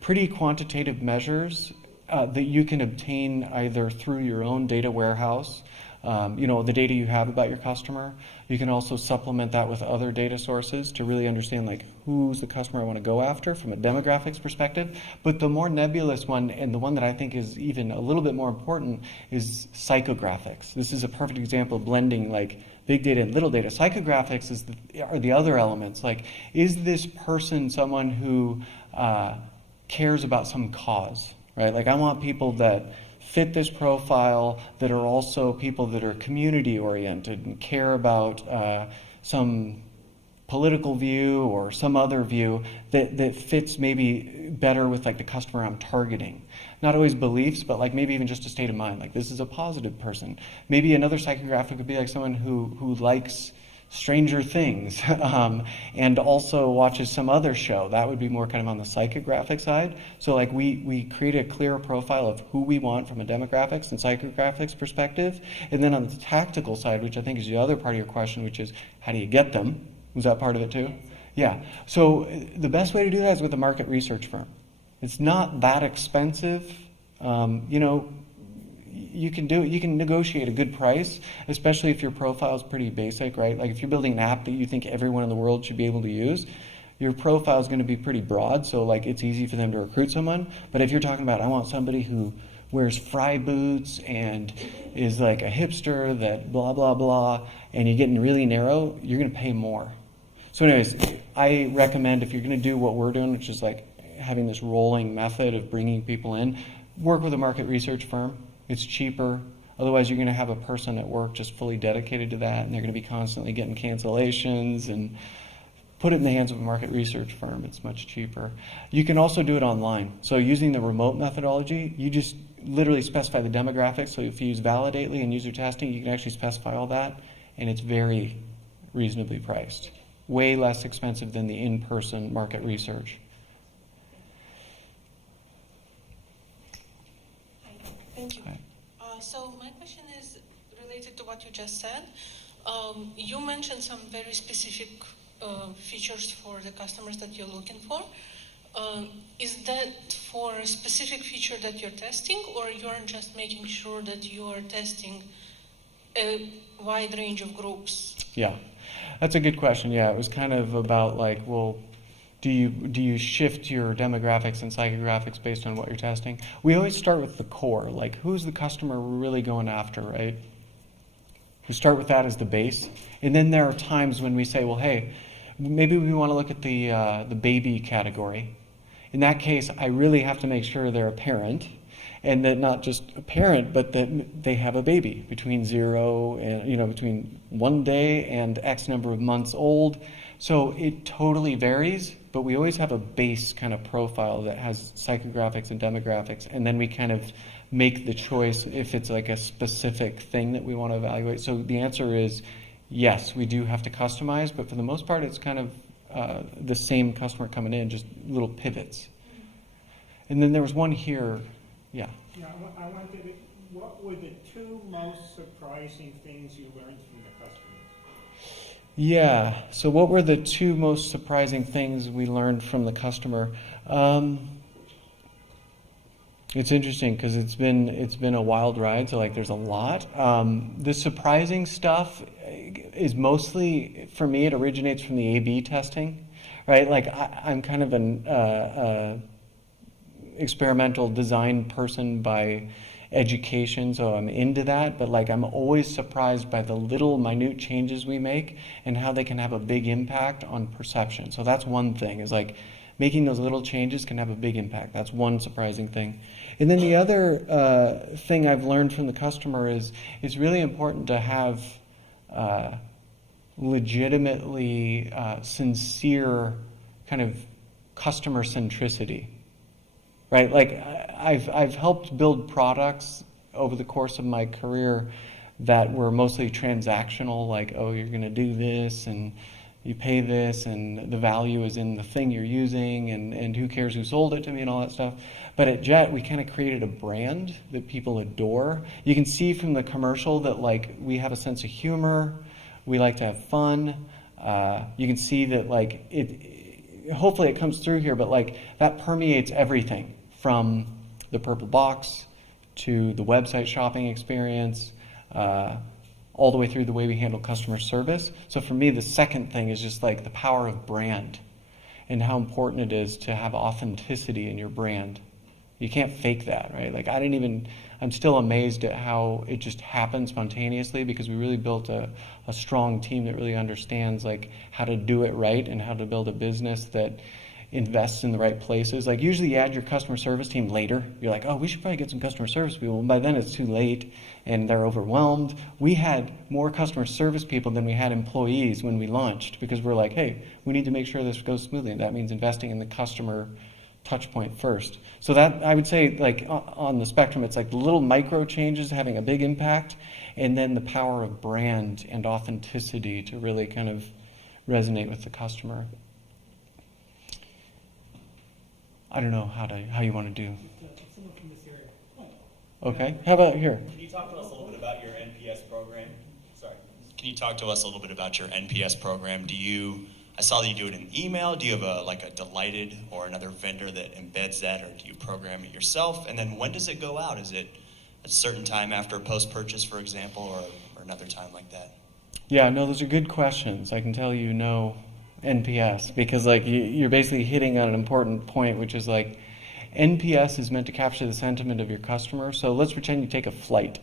pretty quantitative measures that you can obtain either through your own data warehouse, the data you have about your customer. You can also supplement that with other data sources to really understand like who's the customer I want to go after from a demographics perspective. But the more nebulous one, and the one that I think is even a little bit more important, is psychographics. This is a perfect example of blending like big data and little data. Psychographics are the other elements. Like, is this person someone who cares about some cause, right? Like I want people that fit this profile that are also people that are community oriented and care about some political view or some other view that fits maybe better with like the customer I'm targeting. Not always beliefs, but like maybe even just a state of mind. Like this is a positive person. Maybe another psychographic would be like someone who likes Stranger Things and also watches some other show. That would be more kind of on the psychographic side. So like we create a clear profile of who we want from a demographics and psychographics perspective. And then on the tactical side, which I think is the other part of your question, which is how do you get them? Was that part of it too? Yeah. So the best way to do that is with a market research firm. It's not that expensive. you can do it. You can negotiate a good price, especially if your profile is pretty basic, right? Like if you're building an app that you think everyone in the world should be able to use, your profile is going to be pretty broad, so like it's easy for them to recruit someone. But if you're talking about, I want somebody who wears fry boots and is like a hipster that blah, blah, blah, and you're getting really narrow, you're going to pay more. So anyways, I recommend if you're going to do what we're doing, which is like having this rolling method of bringing people in, work with a market research firm. It's cheaper. Otherwise, you're going to have a person at work just fully dedicated to that, and they're going to be constantly getting cancellations. And put it in the hands of a market research firm. It's much cheaper. You can also do it online. So using the remote methodology, you just literally specify the demographics. So if you use Validately and user testing, you can actually specify all that, and it's very reasonably priced. Way less expensive than the in-person market research. Thank you. So my question is related to what you just said. You mentioned some very specific features for the customers that you're looking for. Is that for a specific feature that you're testing, or you're just making sure that you are testing a wide range of groups? Yeah, that's a good question. Yeah, it was kind of about like, well, do you shift your demographics and psychographics based on what you're testing? We always start with the core, like who's the customer we're really going after, right? We start with that as the base, and then there are times when we say, well, hey, maybe we want to look at the baby category. In that case, I really have to make sure they're a parent, and that not just a parent, but that they have a baby between 0 and between 1 day and X number of months old. So it totally varies, but we always have a base kind of profile that has psychographics and demographics, and then we kind of make the choice if it's like a specific thing that we want to evaluate. So the answer is yes, we do have to customize, but for the most part, it's kind of the same customer coming in, just little pivots. And then there was one here, yeah. Yeah, I wanted what were the 2 most surprising things you learned from the customers? Yeah, so what were the 2 most surprising things we learned from the customer? It's interesting because it's been a wild ride, so like there's a lot. The surprising stuff is mostly, for me, it originates from the A/B testing, right? Like I'm kind of an experimental design person by education, so I'm into that, but like I'm always surprised by the little minute changes we make and how they can have a big impact on perception. So that's one thing, is like making those little changes can have a big impact. That's one surprising thing. And then the other thing I've learned from the customer is it's really important to have legitimately sincere kind of customer centricity. Right, like I've helped build products over the course of my career that were mostly transactional, like, oh, you're going to do this and you pay this and the value is in the thing you're using and who cares who sold it to me and all that stuff. But at Jet, we kind of created a brand that people adore. You can see from the commercial that like we have a sense of humor, we like to have fun. You can see that like hopefully it comes through here, but like that permeates everything from the purple box to the website shopping experience, all the way through the way we handle customer service. So for me, the second thing is just like the power of brand and how important it is to have authenticity in your brand. You can't fake that, right? Like I'm still amazed at how it just happened spontaneously, because we really built a strong team that really understands like how to do it right and how to build a business that invests in the right places. Like usually you add your customer service team later. You're like, oh, we should probably get some customer service people. And by then it's too late and they're overwhelmed. We had more customer service people than we had employees when we launched, because we're like, hey, we need to make sure this goes smoothly. And that means investing in the customer touch point first. So that, I would say, like on the spectrum, it's like the little micro changes having a big impact, and then the power of brand and authenticity to really kind of resonate with the customer. I don't know how you want to do. Someone from this area. Okay, how about here? Can you talk to us a little bit about your NPS program? Sorry. Can you talk to us a little bit about your NPS program? I saw that you do it in email. Do you have a Delighted or another vendor that embeds that, or do you program it yourself? And then when does it go out? Is it a certain time after post-purchase, for example, or another time like that? Yeah, no, those are good questions. I can tell you no NPS because like you're basically hitting on an important point, which is like NPS is meant to capture the sentiment of your customer. So let's pretend you take a flight.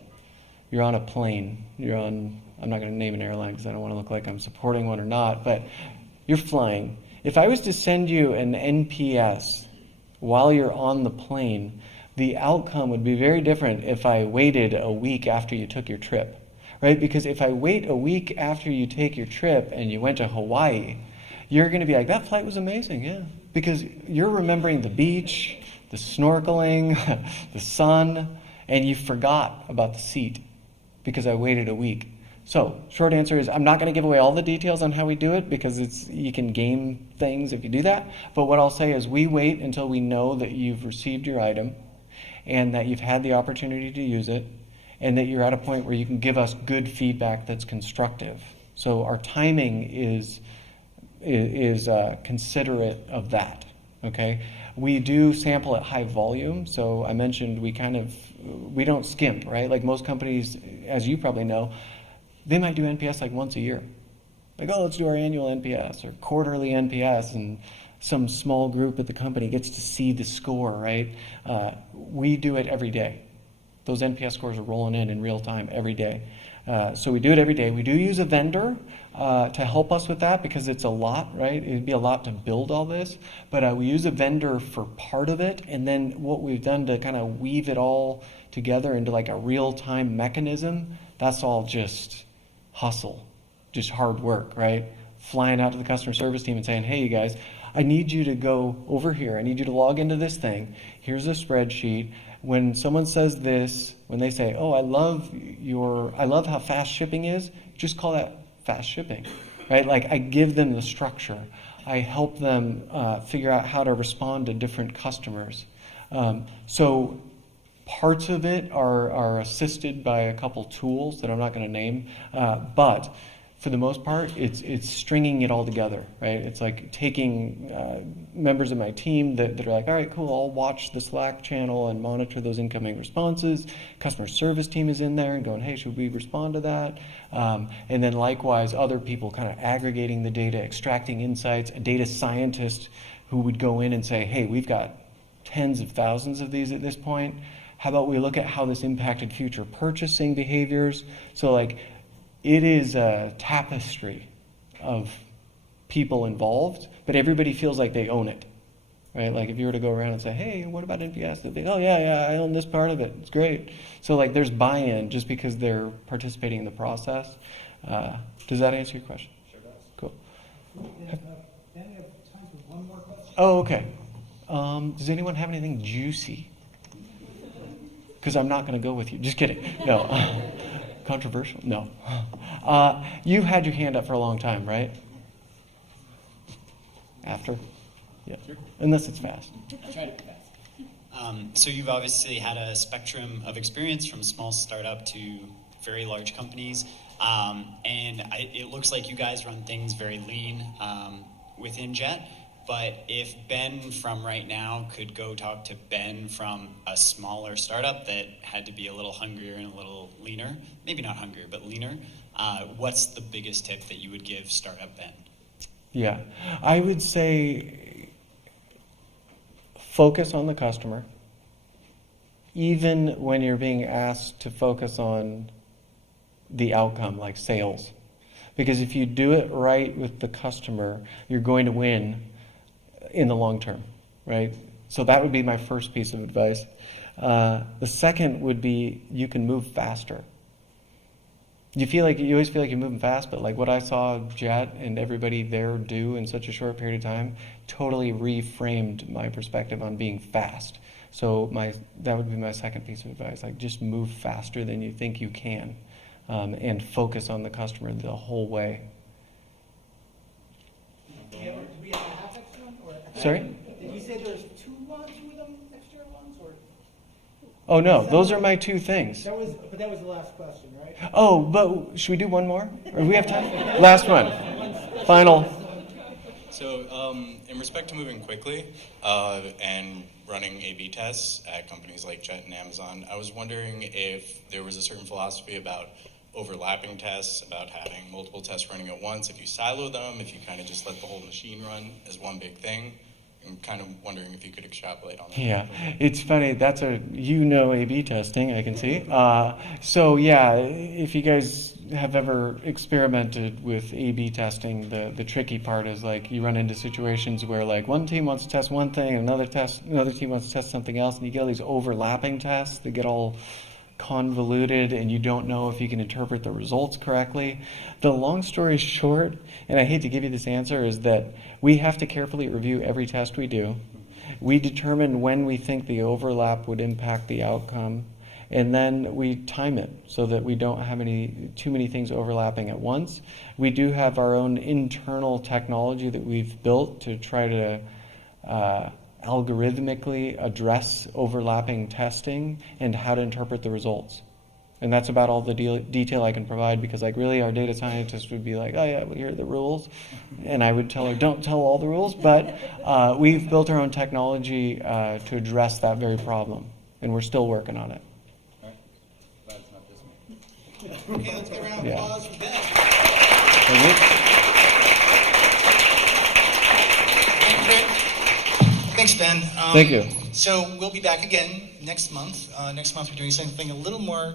You're on a plane. You're on, I'm not going to name an airline because I don't want to look like I'm supporting one or not, but you're flying. If I was to send you an NPS while you're on the plane, the outcome would be very different if I waited a week after you took your trip, right? Because if I wait a week after you take your trip and you went to Hawaii, you're going to be like, that flight was amazing, yeah. Because you're remembering the beach, the snorkeling, the sun, and you forgot about the seat because I waited a week. So, short answer is I'm not going to give away all the details on how we do it because you can game things if you do that. But what I'll say is we wait until we know that you've received your item and that you've had the opportunity to use it and that you're at a point where you can give us good feedback that's constructive. So our timing is considerate of that, okay? We do sample at high volume, so I mentioned we don't skimp, right? Like most companies, as you probably know, they might do NPS like once a year. Like, oh, let's do our annual NPS or quarterly NPS, and some small group at the company gets to see the score, right? We do it every day. Those NPS scores are rolling in real time every day. So we do it every day. We do use a vendor to help us with that because it's a lot, right? It'd be a lot to build all this. But we use a vendor for part of it. And then what we've done to kind of weave it all together into like a real-time mechanism, that's all just hustle, just hard work, right? Flying out to the customer service team and saying, hey, you guys, I need you to go over here. I need you to log into this thing. Here's a spreadsheet. When someone says this, when they say, oh, I love how fast shipping is, just call that fast shipping, right? Like I give them the structure. I help them figure out how to respond to different customers. So parts of it are assisted by a couple tools that I'm not going to name, but for the most part, it's stringing it all together, right? It's like taking members of my team that are like, all right, cool, I'll watch the Slack channel and monitor those incoming responses. Customer service team is in there and going, hey, should we respond to that? And then likewise, other people kind of aggregating the data, extracting insights, a data scientist who would go in and say, hey, we've got tens of thousands of these at this point. How about we look at how this impacted future purchasing behaviors? So like, it is a tapestry of people involved, but everybody feels like they own it, right? Like if you were to go around and say, hey, what about NPS? They'd think, oh, yeah, I own this part of it. It's great. So like there's buy-in just because they're participating in the process. Does that answer your question? Sure does. Cool. Dan, we have time for one more question. Oh, okay. Does anyone have anything juicy? Because I'm not going to go with you. Just kidding. No. Controversial? No. You've had your hand up for a long time, right? After? Yeah. Sure. Unless it's fast. I'll try to be fast. So you've obviously had a spectrum of experience from small startup to very large companies. And it looks like you guys run things very lean within Jet. But if Ben from right now could go talk to Ben from a smaller startup that had to be a little hungrier and a little leaner, maybe not hungrier, but leaner, what's the biggest tip that you would give startup Ben? Yeah, I would say focus on the customer, even when you're being asked to focus on the outcome, like sales. Because if you do it right with the customer, you're going to win in the long term, right? So that would be my first piece of advice. The second would be you can move faster. You always feel like you're moving fast, but like what I saw Jet and everybody there do in such a short period of time totally reframed my perspective on being fast. So that would be my second piece of advice. Like just move faster than you think you can, and focus on the customer the whole way. Sorry? Did you say there's two of them, extra ones, or? Oh no, those are my two things. That was the last question, right? Oh, but should we do one more? Or do we have time? Last one. Final. So, in respect to moving quickly and running A/B tests at companies like Jet and Amazon, I was wondering if there was a certain philosophy about overlapping tests, about having multiple tests running at once, if you silo them, if you kind of just let the whole machine run as one big thing. I'm kind of wondering if you could extrapolate on that. Yeah, it's funny. That's A/B testing, I can see. So yeah, if you guys have ever experimented with A/B testing, the tricky part is like you run into situations where like one team wants to test one thing, another team wants to test something else, and you get all these overlapping tests that get all convoluted, and you don't know if you can interpret the results correctly. The long story short, and I hate to give you this answer, is that we have to carefully review every test we do. We determine when we think the overlap would impact the outcome, and then we time it so that we don't have too many things overlapping at once. We do have our own internal technology that we've built to try to algorithmically address overlapping testing and how to interpret the results. And that's about all the detail I can provide, because like really our data scientist would be like, oh yeah, well, here are the rules. And I would tell her, don't tell all the rules, but we've built our own technology to address that very problem. And we're still working on it. All right. Glad it's not this one. Okay, let's get a round of applause for Ben. Thank you. Thanks, Ben. Thank you. So we'll be back again next month. Next month we're doing something a little more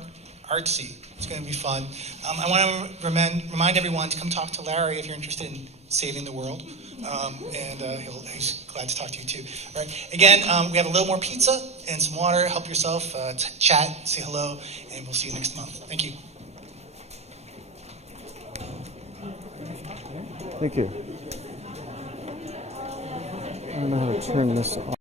artsy. It's going to be fun. I want to remind everyone to come talk to Larry if you're interested in saving the world. He's glad to talk to you too. All right. Again, we have a little more pizza and some water. Help yourself. Chat, say hello, and we'll see you next month. Thank you. Thank you. I don't know how to turn this off.